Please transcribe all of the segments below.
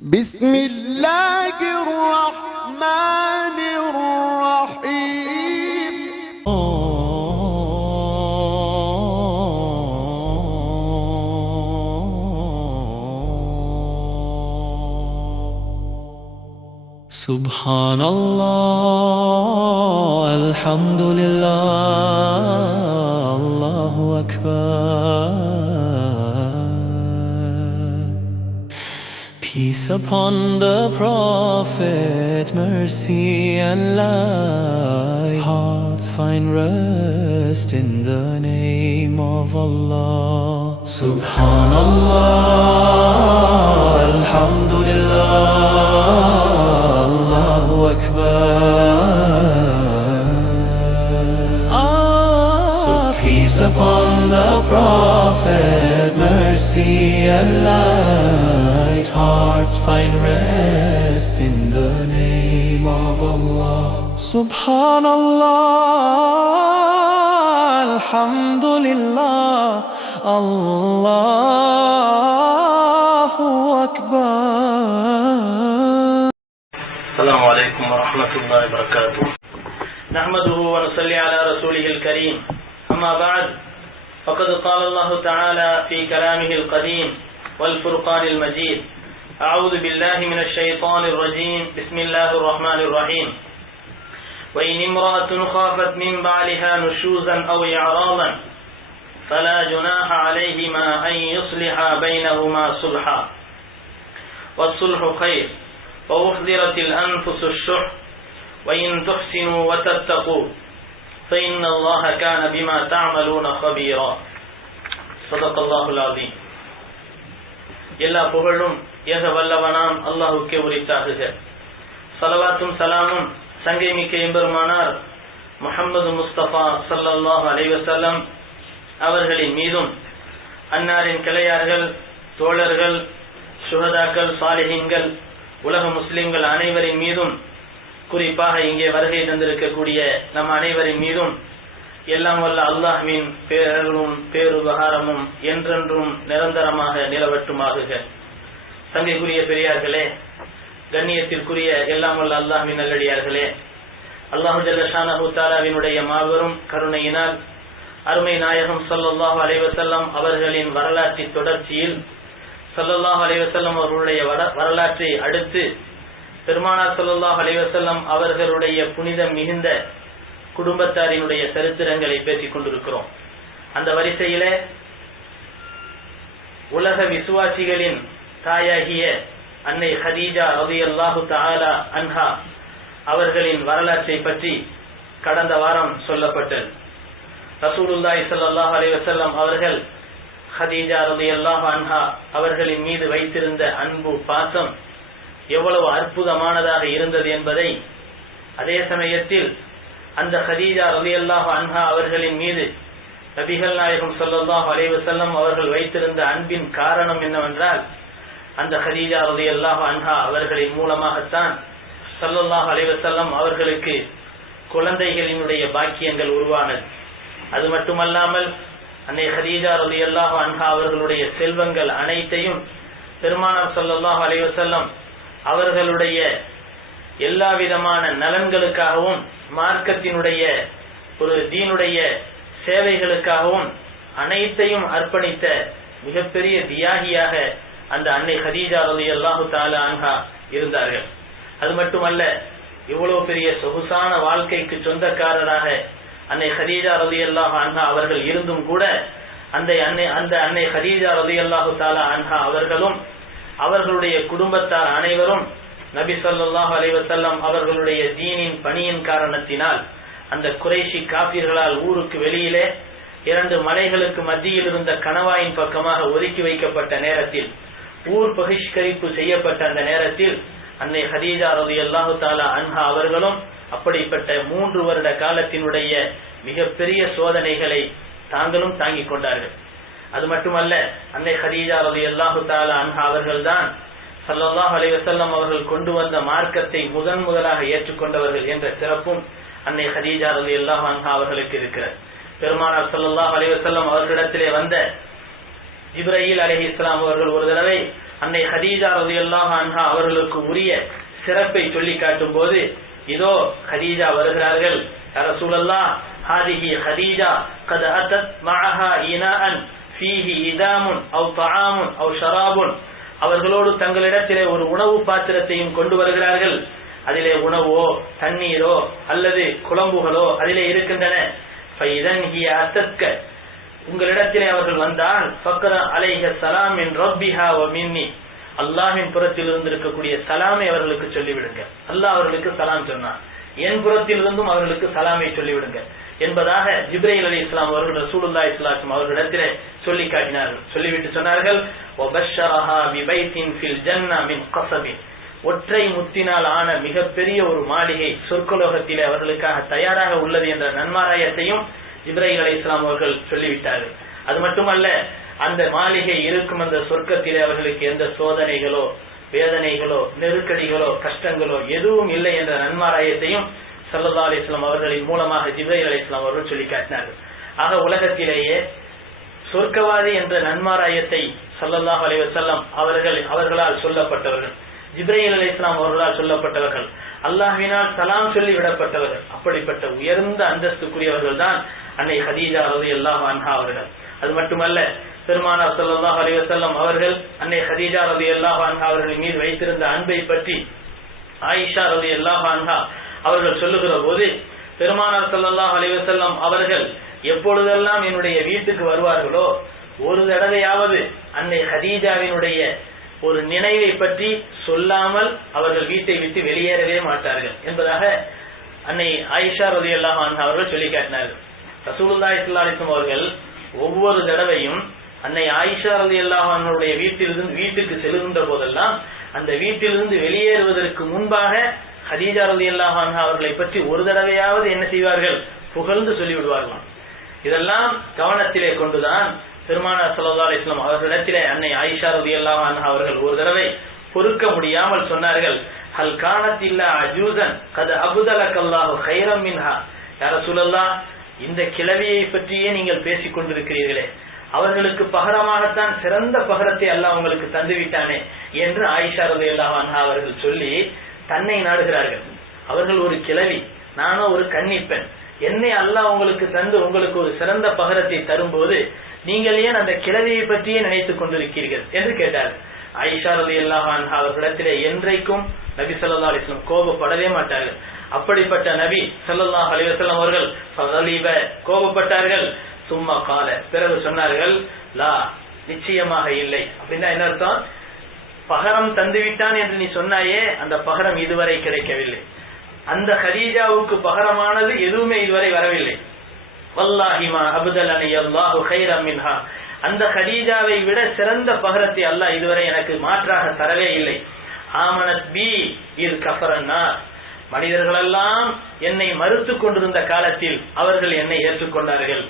بسم الله الرحمن الرحيم سبحان الله الحمد لله الله أكبر. Peace upon the Prophet, mercy and light. Hearts find rest in the name of Allah. Subhanallah, Alhamdulillah, Allahu Akbar. So peace upon the Prophet, mercy and light. Hearts find rest in the name of Allah. Subhanallah, Alhamdulillah, Allahu Akbar. السلام عليكم ورحمة الله وبركاته. نحمده ونصلي على رسوله الكريم. أما بعد، فقد قال الله تعالى في كلامه القديم والفرقان المجيد: أعوذ بالله من الشيطان الرجيم. بسم الله الرحمن الرحيم. وإن امرأة خافت من بعلها نشوزا أو إعراضا فلا جناح عليهما أن يصلحا بينهما صلحا والصلح خير وأحضرت الأنفس الشح وإن تحسنوا وتتقوا فإن الله كان بما تعملون خبيرا. صدق الله العظيم. எல்லா புகழும் ஏக வல்லவனாம் அல்லாஹுக்கே உரித்தாகுக. ஸலவாத்தும் சலாமும் சங்கை மிக்க எம்பெருமானார் முஹம்மது முஸ்தபா ஸல்லல்லாஹு அலைஹி வஸல்லம் அவர்களின் மீதும், அன்னாரின் கிளையார்கள், தோழர்கள், சுஹதாக்கள், சாலிஹீன்கள், உலக முஸ்லிம்கள் அனைவரின் மீதும், குறிப்பாக இங்கே வருகை தந்திருக்கக்கூடிய நம் அனைவரின் மீதும் எல்லாம் வல்ல அல்லாஹ்வின் பேரருளும் பேருபகாரமும் என்றென்றும் நிரந்தரமாக நிலவட்டுமாகுக. சங்கைக்குரிய பெரியார்களே, கண்ணியத்திற்குரிய எல்லாம் வல்ல அல்லாஹ்வின் நல்லடியார்களே, அல்லாஹு ஜல்ல ஷானஹு தஆலாவினுடைய மாபெரும் கருணையினால் அருமை நாயகம் ஸல்லல்லாஹு அலைஹி வஸல்லம் அவர்களின் வரலாற்றின் தொடர்ச்சியில் ஸல்லல்லாஹு அலைஹி வஸல்லம் அவர்களுடைய வரலாற்றை அடுத்து பெருமானார் ஸல்லல்லாஹு அலைஹி வஸல்லம் அவர்களுடைய புனிதம் மிகுந்த குடும்பத்தாரினுடைய சரித்திரங்களை பேசிக் கொண்டிருக்கிறோம். அந்த வரிசையிலே உலக விசுவாசிகளின் தாயாகிய அன்னை ஹதீஜா ரலியல்லாஹு தஆலா அன்ஹா அவர்களின் வரலாற்றை பற்றி கடந்த வாரம் சொல்லப்பட்டது. ரசூலுல்லாஹி ஸல்லல்லாஹு அலைஹி வஸல்லம் அவர்கள் ஹதீஜா ரலியல்லாஹு அன்ஹா அவர்களின் மீது வைத்திருந்த அன்பு, பாசம் எவ்வளவு அற்புதமானதாக இருந்தது என்பதை, அதே சமயத்தில் அந்த ஹதீஜா ரலியல்லாஹு அன்ஹா அவர்களின் மீது நபிகள் நாயகம் ஸல்லல்லாஹு அலைஹி வஸல்லம் அவர்கள் வைத்திருந்த அன்பின் காரணம் என்னவென்றால், அந்த ஹதீஜா ரலியல்லாஹு அன்ஹா அவர்களின் மூலமாகத்தான் ஸல்லல்லாஹு அலைஹி வஸல்லம் அவர்களுக்கு குழந்தைகளினுடைய பாக்கியங்கள் உருவானது. அது மட்டுமல்லாமல் அன்னை ஹதீஜா ரலியல்லாஹு அன்ஹா அவர்களுடைய செல்வங்கள் அனைத்தையும் பெருமானார் ஸல்லல்லாஹு அலைஹி வஸல்லம் அவர்களுடைய எல்லா விதமான நலன்களுக்காகவும், மார்க்கத்தினுடைய ஒரு தீனுடைய சேவைகளுக்காகவும் அனைத்தையும் அர்ப்பணித்த மிகப்பெரிய தியாகியாக அந்த அன்னை ஹதீஜா ரலியல்லாஹு தஆலா அன்ஹா இருந்தார்கள். அது மட்டுமல்ல, இவ்வளவு பெரிய சொகுசான வாழ்க்கைக்கு சொந்தக்காரராக அன்னை ஹதீஜா ரலியல்லாஹு அன்ஹா அவர்கள் இருந்தும் கூட அந்த அன்னை ஹதீஜா ரலியல்லாஹு தஆலா அன்ஹா அவர்களும் அவர்களுடைய குடும்பத்தார் அனைவரும் நபி ஸல்லல்லாஹு அலைஹி வஸல்லம் அவர்களுடைய தீனின் பணியின் காரணத்தினால் அந்த குறைஷி காபிர்களால் ஊருக்கு வெளியிலே 2 மலைகளுக்கு மத்தியில் இருந்த கணவாயின் பக்கமாக ஒதுக்கி வைக்கப்பட்ட நேரத்தில், ஊர் பகிஷ்கரிப்பு செய்யப்பட்ட அந்த நேரத்தில் அன்னை ஹதீஜா ரலியல்லாஹு தஆலா அன்ஹா அவர்களும் அப்படிப்பட்ட 3 வருட காலத்தினுடைய மிகப்பெரிய சோதனைகளை தாங்களும் தாங்கிக் கொண்டார்கள். அது மட்டுமல்ல, அன்னை ஹதீஜா ரலியல்லாஹு தஆலா அன்ஹா அவர்கள்தான் ஸல்லல்லாஹு அலைஹி வஸல்லம் அவர்கள் கொண்டு வந்த மார்க்கத்தை முதலாக ஏற்றுக்கொண்டவர்கள் என்ற சிறப்பும் அன்னை ஹதீஜா ரலியல்லாஹு அன்ஹா அவர்களுக்கு இருக்கிறது. பெருமானார் ஸல்லல்லாஹு அலைஹி வஸல்லம் அவர்களிடத்திலே வந்த ஜிப்ரீல் அலைஹிஸ்ஸலாம் அவர்கள் ஒரு தடவை அன்னை ஹதீஜா ரலியல்லாஹு அன்ஹா அவர்களுக்கு உரிய சிறப்பை சொல்லி காட்டும் போது, இதோ ஹதீஜா வருகிறார்கள், யா ரசூலல்லாஹ் ஹாதிஹி ஹதீஜா கத் அத்தத் மஅஹா இனாஅன் ஃபீஹி இதாமுன் அவ் தஆமுன் அவ் ஷராபுன், அவர்களோடு தங்களிடத்திலே ஒரு உணவு பாத்திரத்தையும் கொண்டு வருகிறார்கள், அதிலே உணவோ தண்ணீரோ அல்லது குழம்புகளோ அதிலே இருக்கின்றன. ஃபைதன் ஹிய அத்தத்க, உங்களிடத்திலே அவர்கள் வந்தால் ஃபக்ர அலைஹ ஸலாம் மின் ரப்பிஹா வ மின்னி, அல்லாஹ்வின் புறத்தில் இருந்து இருக்கக்கூடிய சலாமை அவர்களுக்கு சொல்லிவிடுங்க. அல்லாஹ் அவர்களுக்கு சலாம் சொன்னார், என் புறத்தில் இருந்தும் அவர்களுக்கு சலாமை சொல்லிவிடுங்க என்பதாக ஜிப்ரீல் அலைஹிஸ்ஸலாம் அவர்கள் ரசூலுல்லாஹி ஸல்லல்லாஹு அலைஹி வஸல்லம் அவர்களிடத்திலே சொல்லி காட்டினார்கள். சொல்லிவிட்டு சொன்னார்கள், வபஷரஹா பிபைத்தின் ஃபில் ஜன்னா மின் கஸபின், ஒற்றை முத்தினால் ஆன மிகப்பெரிய ஒரு மாளிகை சொர்க்கலோகத்திலே அவர்களுக்காக தயாராக உள்ளது என்ற நன்மாராயத்தையும் ஜிப்ரீல் அலைஹிஸ்ஸலாம் அவர்கள் சொல்லிவிட்டார்கள். அது மட்டுமல்ல, அந்த மாளிகை இருக்கும் அந்த சொர்க்கத்திலே அவர்களுக்கு எந்த சோதனைகளோ வேதனைகளோ நெருக்கடிகளோ கஷ்டங்களோ எதுவும் இல்லை என்ற நன்மாராயத்தையும் ஸல்லல்லாஹு அலைஹி வஸல்லம் அவர்களின் மூலமாக ஜிப்ரீல் அலைஹிஸ்ஸலாம் அவர்கள் சொல்லி காட்டினார்கள். ஆக உலகத்திலேயே சொர்க்கவாதி என்ற நன்மாராயத்தை ஸல்லல்லாஹு அலைஹி வஸல்லம் அவர்களால் சொல்லப்பட்டவர்கள், ஜிப்ரீல் அலைஹிஸ்ஸலாம் அவர்களால் சொல்லப்பட்டவர்கள், அல்லாஹ்வினால் சலாம் சொல்லி விடப்பட்டவர்கள். அப்படிப்பட்ட உயர்ந்த அந்தஸ்துக்குரியவர்கள் தான் அன்னை ஹதீஜா ரலியல்லாஹு அன்ஹா அவர்கள். அது மட்டுமல்ல, பெருமானார் ஸல்லல்லாஹு அலைஹி வஸல்லம் அவர்கள் அன்னை ஹதீஜா ரலியல்லாஹு அன்ஹா அவர்களின் மீது வைத்திருந்த அன்பை பற்றி ஆயிஷா ரலியல்லாஹு அன்ஹா அவர்கள் சொல்லுகிற போது, பெருமானார் ஸல்லல்லாஹு அலைஹி வஸல்லம் அவர்கள் எப்பொழுதெல்லாம் என்னுடைய வீட்டுக்கு வருவார்களோ ஒரு தடவையாவது அன்னை ஹதீஜாவினுடைய ஒரு நினைவை பற்றி சொல்லாமல் அவர்கள் வீட்டை விட்டு வெளியேறவே மாட்டார்கள் என்பதாக அன்னை ஆயிஷா ரலியல்லாஹு அன்ஹா அவர்கள் சொல்லி காட்டினார்கள். ரசூலுல்லாஹி ஸல்லல்லாஹு அலைஹி வஸல்லம் அவர்கள் ஒவ்வொரு தடவையும் அன்னை ஆயிஷா ரலியல்லாஹு அன்ஹாவுடைய வீட்டுக்கு செல்கின்ற போதெல்லாம் அந்த வீட்டிலிருந்து வெளியேறுவதற்கு முன்பாக ஹதீஜா ரலியல்லாஹு அன்ஹா அவர்களை பற்றி ஒரு தடவையாவது என்ன செய்வார்கள், புகழ்ந்து சொல்லிவிடுவார்கள். இதெல்லாம் கவனத்திலே கொண்டுதான் பெருமானார் ஸல்லல்லாஹு அலைஹி வஸல்லம் அவர்களிடத்திலே அன்னை ஆயிஷா ரலியல்லாஹு அன்ஹா அவர்கள் ஒரு தடவை பொறுக்க முடியாமல் சொன்னார்கள், ஹல் கானத் இல்லா அஜூஸன் கத் அப்தலக்கல்லாஹு கைரம் மின்ஹா, யா ரசூலல்லாஹ் இந்த கிழவியை பற்றியே நீங்கள் பேசிக் கொண்டிருக்கிறீர்களே, அவர்களுக்கு பகரமாகத்தான் சிறந்த பகரத்தை அல்லாஹ் உங்களுக்கு தந்து விட்டானே என்று ஆயிஷா ரலியல்லாஹு அன்ஹா அவர்கள் சொல்லி தன்னை நாடுகிறார்கள். அவர்கள் ஒரு கிழவி, நானோ ஒரு கன்னிப்பெண், என்னை அல்லாஹ் உங்களுக்கு தந்து உங்களுக்கு ஒரு சிறந்த பகரத்தை தரும்போது நீங்கள் ஏன் அந்த கிழவியை பற்றியே நினைத்துக் கொண்டிருக்கிறீர்கள் என்று கேட்டார்கள். ஆயிஷா ரலியல்லாஹு அன்ஹா அவர்களிடத்திலே என்றைக்கும் நபி ஸல்லல்லாஹு அலைஹி வஸல்லம் கோபப்படவே மாட்டார்கள். அப்படிப்பட்ட நபி ஸல்லல்லாஹு அலைஹி வஸல்லம் அவர்கள் ஃபகலிப கோபப்பட்டார்கள். சும்மா கால பிறகு சொன்னார்கள், லா நிச்சயமாக இல்லை. அப்படின்னா என்ன அர்த்தம், பகரம் தந்துவிட்டான் என்று நீ சொன்னாயே அந்த பகரம் இதுவரை கிடைக்கவில்லை, அந்த ஹதீஜாவுக்கு பகரமானது எதுவுமே இதுவரை வரவில்லை. வல்லாஹி மா அப்தலனி அல்லாஹு கைரம் மின்ஹா, அந்த ஹதீஜாவை விட சிறந்த பகரத்தை அல்லாஹ் இதுவரை எனக்கு மாற்றாக தரவே இல்லை. ஆமனத் பி இல் கஃபரன்னா, மனிதர்களெல்லாம் என்னை மறுத்து கொண்டிருந்த காலத்தில் அவர்கள் என்னை ஏற்றுக்கொண்டார்கள்.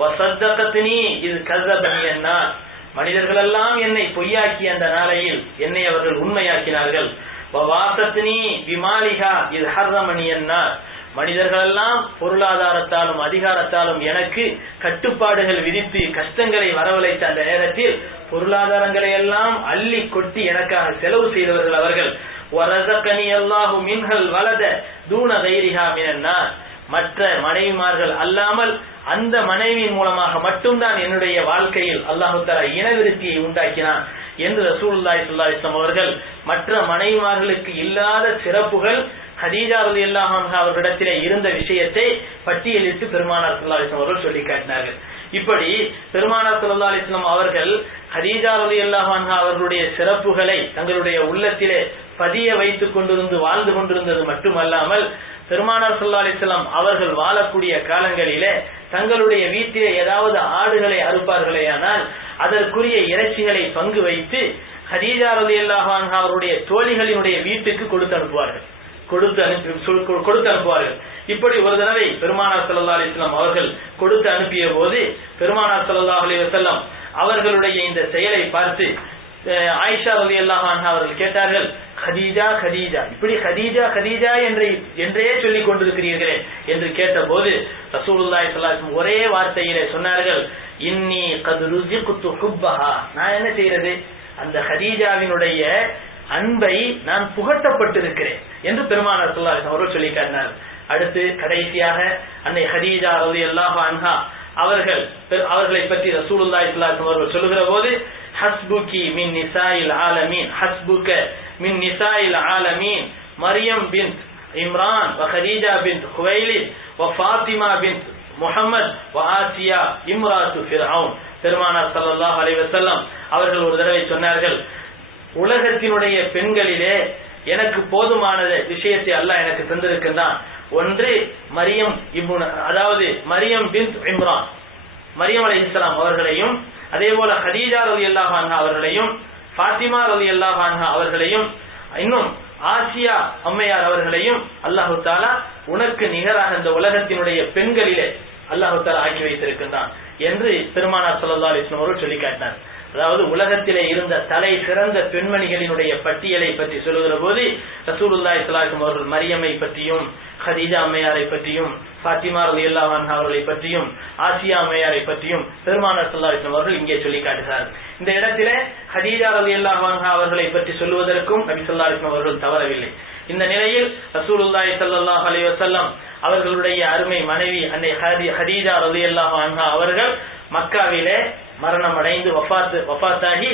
வஸத்தகத்னி இல் கஸபனி அன்னாஸ், மனிதர்களெல்லாம் என்னை பொய்யாக்கி அந்த நாளையில் என்னை அவர்கள் உண்மையாக்கினார்கள். வவாசத்னி பிமாலிஹா இல் ஹர்ரமனி அன்னாஸ், மனிதர்களெல்லாம் பொருளாதாரத்தாலும் அதிகாரத்தாலும் எனக்கு கட்டுப்பாடுகள் விதித்து கஷ்டங்களை வரவழைத்த அந்த நேரத்தில் பொருளாதாரங்களை எல்லாம் அள்ளி கொட்டி எனக்காக செலவு செய்தவர்கள் அவர்கள். வரஸகனி அல்லாஹு மின்ஹல் வலத தூன கைரிஹா மினன்னாஸ், மற்ற மனைவிமார்கள் அல்லாமல் அந்த மனைவியின் மூலமாக மட்டும்தான் என்னுடைய வாழ்க்கையில் அல்லாஹு தஆலா இனவிருத்தியை உண்டாக்கினான் என்று ரசூலுல்லாஹி ஸல்லல்லாஹு அலைஹி வஸல்லம் அவர்கள் மற்ற மனைவிமார்களுக்கு இல்லாத சிறப்புகள் ஹதீஜா ரலியல்லாஹு அன்ஹா அவர்களிடத்திலே இருந்த விஷயத்தை பட்டியலிட்டு பெருமானார் ஸல்லல்லாஹு அலைஹி வஸல்லம் அவர்கள் சொல்லி காட்டினார்கள். இப்படி பெருமானார் ஸல்லல்லாஹு அலைஹி வஸல்லம் அவர்கள் ஹதீஜா ரலியல்லாஹு அன்ஹா அவர்களுடைய சிறப்புகளை தங்களுடைய உள்ளத்திலே பதிய வைத்துக் கொண்டிருந்து வாழ்ந்து கொண்டிருந்தது மட்டுமல்லாமல், பெருமானார் ஸல்லல்லாஹு அலைஹி வஸல்லம் அவர்கள் வாழக்கூடிய காலங்களிலே தங்களுடைய வீட்டிலே ஏதாவது ஆடுகளை அறுப்பார்களேயானால் அதற்குரிய இறைச்சிகளை பங்கு வைத்து ஹதீஜா ரலியல்லாஹு அன்ஹா அவருடைய தோழிகளினுடைய வீட்டுக்கு கொடுத்து அனுப்புவார்கள். இப்படி ஒரு தடவை பெருமானார் ஸல்லல்லாஹு அலைஹி வஸல்லம் அவர்கள் கொடுத்து அனுப்பிய போது பெருமானார் ஸல்லல்லாஹு அலைஹி வஸல்லம் அவர்களுடைய இந்த செயலை பார்த்து ஆயிஷா ரலியல்லாஹு அன்ஹா அவர்கள் கேட்டார்கள், ஹதீஜா ஹதீஜா, இப்படி ஹதீஜா ஹதீஜா என்றே சொல்லிக் கொண்டிருக்கிறீர்களே என்று கேட்டபோது ரசூலுல்லாஹி ஸல்லல்லாஹு அலைஹி வஸல்லம் ஒரே வார்த்தையிலே சொன்னார்கள், இன்னி கத் ருஸிக்து ஹுப்பஹா, நான் என்ன செய்யறது, அந்த ஹதீஜாவினுடைய அன்பை நான் புகட்டப்பட்டிருக்கிறேன் என்று பெருமானார் ஸல்லல்லாஹு அலைஹி வஸல்லம் அவர்கள் சொல்லி காட்டினார். அடுத்து கடைசியாக அன்னை ஹதீஜா ரலியல்லாஹு அன்ஹா அவர்களை பற்றி ரசூலுல்லாஹி ஸல்லல்லாஹு அலைஹி வஸல்லம் அவர்கள் சொல்லுகிற போது ஹஸ்புகி மின் நிசாயில் ஆலமீன், ஹஸ்புக மின் நிசாயில் ஆலமீன் மரியம் பின்த் இம்ரான் வ ஹதீஜா பின்த் குவைலித் வ ஃபாத்திமா பின்த் முஹம்மத் வ ஆசியா இம்ராத்து ஃபிர்அவுன். பெருமானார் ஸல்லல்லாஹு அலைஹி வஸல்லம் அவர்கள் ஒரு தடவை சொன்னார்கள், உலகத்தினுடைய பெண்களிலே எனக்கு போதுமான விஷயத்தை அல்லாஹ் எனக்கு தந்திருக்கின்றான். ஒன்று மரியம் மரியம் பின்த் இம்ரான், மரியம் அலைஹிஸ்ஸலாம் அவர்களையும், அதே போல ஹதீஜா ரலியல்லாஹு அன்ஹா அவர்களையும், ஃபாத்திமா ரலியல்லாஹு அன்ஹா அவர்களையும், இன்னும் ஆசியா அம்மையார் அவர்களையும் அல்லாஹு தஆலா உனக்கு நிகராக இந்த உலகத்தினுடைய பெண்களிலே அல்லாஹு தஆலா ஆக்கி வைத்திருக்கின்றான் என்று பெருமானார் ஸல்லல்லாஹு அலைஹி வஸல்லம் அவர்கள் சொல்லி காட்டினார். அதாவது உலகத்திலே இருந்த தலை சிறந்த பெண்மணிகளினுடைய பட்டியலை பற்றி சொல்லுகிற போது ரசூலுல்லாஹி ஸல்லல்லாஹு அலைஹி வஸல்லம் அவர்கள் மரியமை பற்றியும், ஹதீஜா அம்மையாரை பற்றியும், ஃபாத்திமா ரலியல்லாஹு அன்ஹா அவர்களை பற்றியும், ஆசியா அம்மையாரை பற்றியும் பெருமானார் ஸல்லல்லாஹு அலைஹி வஸல்லம் அவர்கள் இங்கே சொல்லி காட்டுகிறார். இந்த இடத்திலே ஹதீஜா ரலியல்லாஹு அன்ஹா அவர்களை பற்றி சொல்லுவதற்கும் நபி ஸல்லல்லாஹு அலைஹி வஸல்லம் அவர்கள் தவறவில்லை. இந்த நிலையில் ரசூலுல்லாஹி ஸல்லல்லாஹு அலைஹி வஸல்லம் அவர்களுடைய அருமை மனைவி அன்னை ஹதீஜா ரலியல்லாஹு அன்ஹா அவர்கள் மக்காவிலே மரணம் அடைந்து வஃபாத்தாகி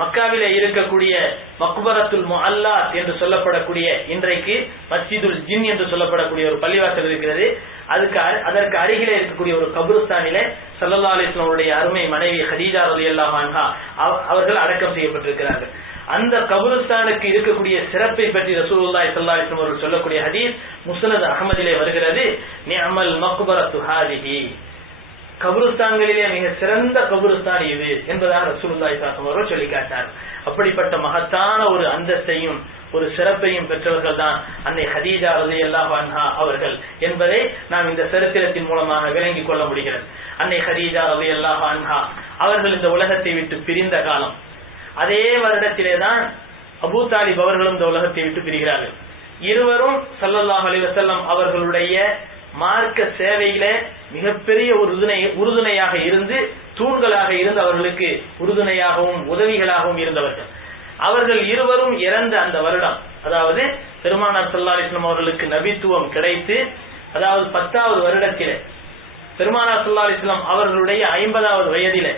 மக்காவிலே இருக்கக்கூடிய மக்பரத்துல் முஅல்லாத் என்று சொல்லப்படக்கூடிய, இன்றைக்கு மஸ்ஜிதுல் ஜின் என்று சொல்லப்படக்கூடிய ஒரு பள்ளிவாசல் இருக்கிறது. அதற்கு அருகிலே இருக்கக்கூடிய ஒரு கபிரிஸ்தானிலே ஸல்லல்லாஹு அலைஹி வஸல்லம் அவருடைய அருமை மனைவி ஹதீஜா ரலியல்லாஹு அன்ஹா அவர்கள் அடக்கம் செய்யப்பட்டிருக்கிறார்கள். அந்த கபிரிஸ்தானுக்கு இருக்கக்கூடிய சிறப்பை பற்றி ரசூலுல்லாஹி ஸல்லல்லாஹு அலைஹி வஸல்லம் அவர்கள் சொல்லக்கூடிய ஹதீஸ் முஸ்னத் அஹ்மதிலே வருகிறது, நிஅமல் மக்பரத்து ஹாதிஹி, கபிரிஸ்தான்களிலே மிக சிறந்த கபிரிஸ்தான் இது என்பதாக ரசூலுல்லாஹி ஸல்லல்லாஹு அலைஹி வஸல்லம் அவர்கள் சொல்லி காட்டினார். அப்படிப்பட்ட மகத்தான ஒரு அந்தஸ்தையும் ஒரு சிறப்பையும் பெற்றவர்கள் தான் அன்னை ஹதீஜா ரலியல்லாஹு அன்ஹா அவர்கள் என்பதை நாம் இந்த சரித்திரத்தின் மூலமாக விளங்கிக் கொள்ள முடிகிறது. அன்னை ஹதீஜா ரலியல்லாஹு அன்ஹா அவர்கள் இந்த உலகத்தை விட்டு பிரிந்த காலம், அதே வருடத்திலே தான் அபூ தாலிப் அவர்களும் இந்த உலகத்தை விட்டு பிரிகிறார்கள். இருவரும் ஸல்லல்லாஹு அலைஹி வஸல்லம் அவர்களுடைய மார்க்க சேவையிலே மிகப்பெரிய ஒரு உறுதுணையாக இருந்து, தூண்களாக இருந்து அவர்களுக்கு உறுதுணையாகவும் உதவிகளாகவும் இருந்தவர்கள். அவர்கள் இருவரும் இறந்த அந்த வருடம், அதாவது பெருமானார் ஸல்லல்லாஹு அலைஹி வஸல்லம் அவர்களுக்கு நபித்துவம் கிடைத்து, அதாவது 10வது வருடத்திலே பெருமானார் ஸல்லல்லாஹு அலைஹி வஸல்லம் அவர்களுடைய 50வது வயதிலே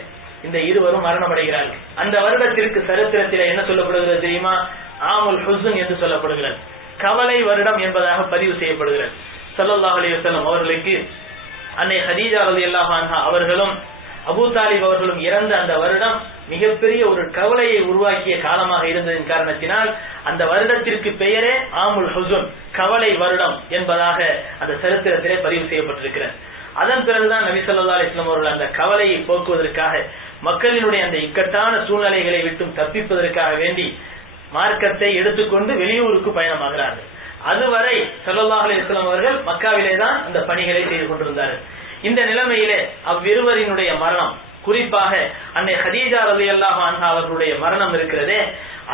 இந்த இருவரும் மரணம் அடைகிறார்கள். அந்த வருடத்திற்கு சரித்திரத்திலே என்ன சொல்லப்படுகிறது தெரியுமா? ஆமுல் ஹுஸ்ன் என்று சொல்லப்படுகிறது, கவலை வருடம் என்பதாக பதிவு செய்யப்படுகிறது. ஸல்லல்லாஹு அலைஹி வஸல்லம் அவர்களுக்கு அன்னை ஹதீஜா ரலியல்லாஹு அன்ஹா அவர்களும் அபூ தாலிப் அவர்களும் இறந்த அந்த வருடம் மிகப்பெரிய ஒரு கவலையை உருவாக்கிய காலமாக இருந்ததின் காரணத்தினால் அந்த வருடத்திற்கு பெயரே ஆமுல் ஹுஸ்ன், கவலை வருடம் என்பதாக அந்த சரித்திரத்திலே பதிவு செய்யப்பட்டிருக்கிறது. அதன் பிறகுதான் நபி ஸல்லல்லாஹு அலைஹி வஸல்லம் அவர்கள் அந்த கவலையை போக்குவதற்காக, மக்களினுடைய அந்த இக்கட்டான சூழ்நிலைகளை விட்டும் தப்பிப்பதற்காக வேண்டி மார்க்கத்தை எடுத்துக்கொண்டு வெளியூருக்கு பயணமாகிறார்கள். அதுவரை ஸல்லல்லாஹு அலைஹி வஸல்லம் அவர்கள் மக்காவிலே தான் அந்த பணிகளை செய்து கொண்டிருந்தார்கள். இந்த நிலைமையிலே அவ்விருவரினுடைய மரணம், குறிப்பாக அன்னை ஹதீஜா ரலியல்லாஹு அன்ஹா அவர்களுடைய மரணம் இருக்கிறதே,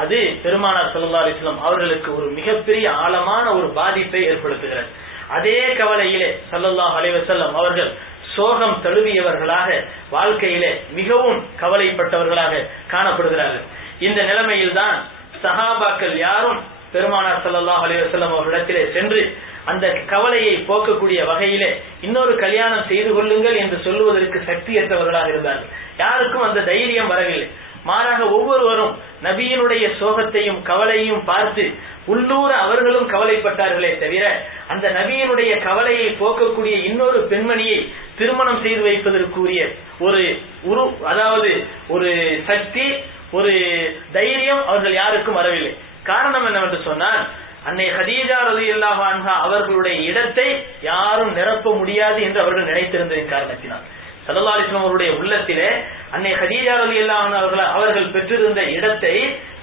அது பெருமானார் ஸல்லல்லாஹு அலைஹி வஸல்லம் அவர்களுக்கு ஒரு மிகப்பெரிய ஆழமான ஒரு பாதிப்பை ஏற்படுத்துகிறது. அதே கவலையிலே ஸல்லல்லாஹு அலைஹி வஸல்லம் அவர்கள் சோகம் தழுவியவர்களாக, வாழ்க்கையிலே மிகவும் கவலைப்பட்டவர்களாக காணப்படுகிறார்கள். இந்த நிலைமையில் தான் சஹாபாக்கள் யாரும் பெருமானார் ஸல்லல்லாஹு அலைஹி வஸல்லம் அவர்களிடத்திலே சென்று அந்த கவலையை போக்கக்கூடிய வகையிலே இன்னொரு கல்யாணம் செய்து கொள்ளுங்கள் என்று சொல்லுவதற்கு சக்தியற்றவர்களாக இருந்தார்கள். யாருக்கும் அந்த தைரியம் வரவில்லை. மாறாக ஒவ்வொருவரும் நபியினுடைய சோகத்தையும் கவலையும் பார்த்து உள்ளூர அவர்களும் கவலைப்பட்டார்களே தவிர, அந்த நபியினுடைய கவலையை போக்கக்கூடிய இன்னொரு பெண்மணியை திருமணம் செய்து வைப்பதற்குரிய ஒரு சக்தி, ஒரு தைரியம் அவர்கள் யாருக்கும் வரவில்லை. காரணம் என்னவென்று சொன்னால், அன்னை ஹதீஜா ரலியல்லாஹு அன்ஹா அவர்களுடைய இடத்தை யாரும் நிரப்ப முடியாது என்று அவர்கள் நினைத்திருந்ததின் காரணத்தினால், ஸல்லல்லாஹு அலைஹி வஸல்லம் அவருடைய உள்ளத்திலே அன்னை ஹதீஜா ரலியல்லாஹு அன்ஹா அவர்கள் பெற்றிருந்த இடத்தை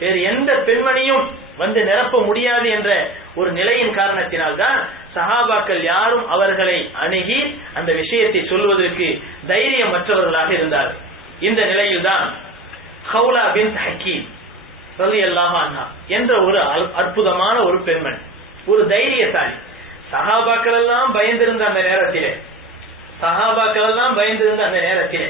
வேறு எந்த பெண்மணியும் வந்து நிரப்ப முடியாது என்ற ஒரு நிலையின் காரணத்தினால் தான் சஹாபாக்கள் யாரும் அவர்களை அணுகி அந்த விஷயத்தை சொல்வதற்கு தைரியமற்றவர்களாக இருந்தார்கள். இந்த நிலையில் தான் ஹவுலா பின்த் ஹக்கீம் ரலியல்லாஹு அன்ஹா என்ற ஒரு அற்புதமான ஒரு பெண்மணி, ஒரு தைரியசாலி. சஹாபாக்கள் எல்லாம் பயந்திருந்த அந்த நேரத்திலே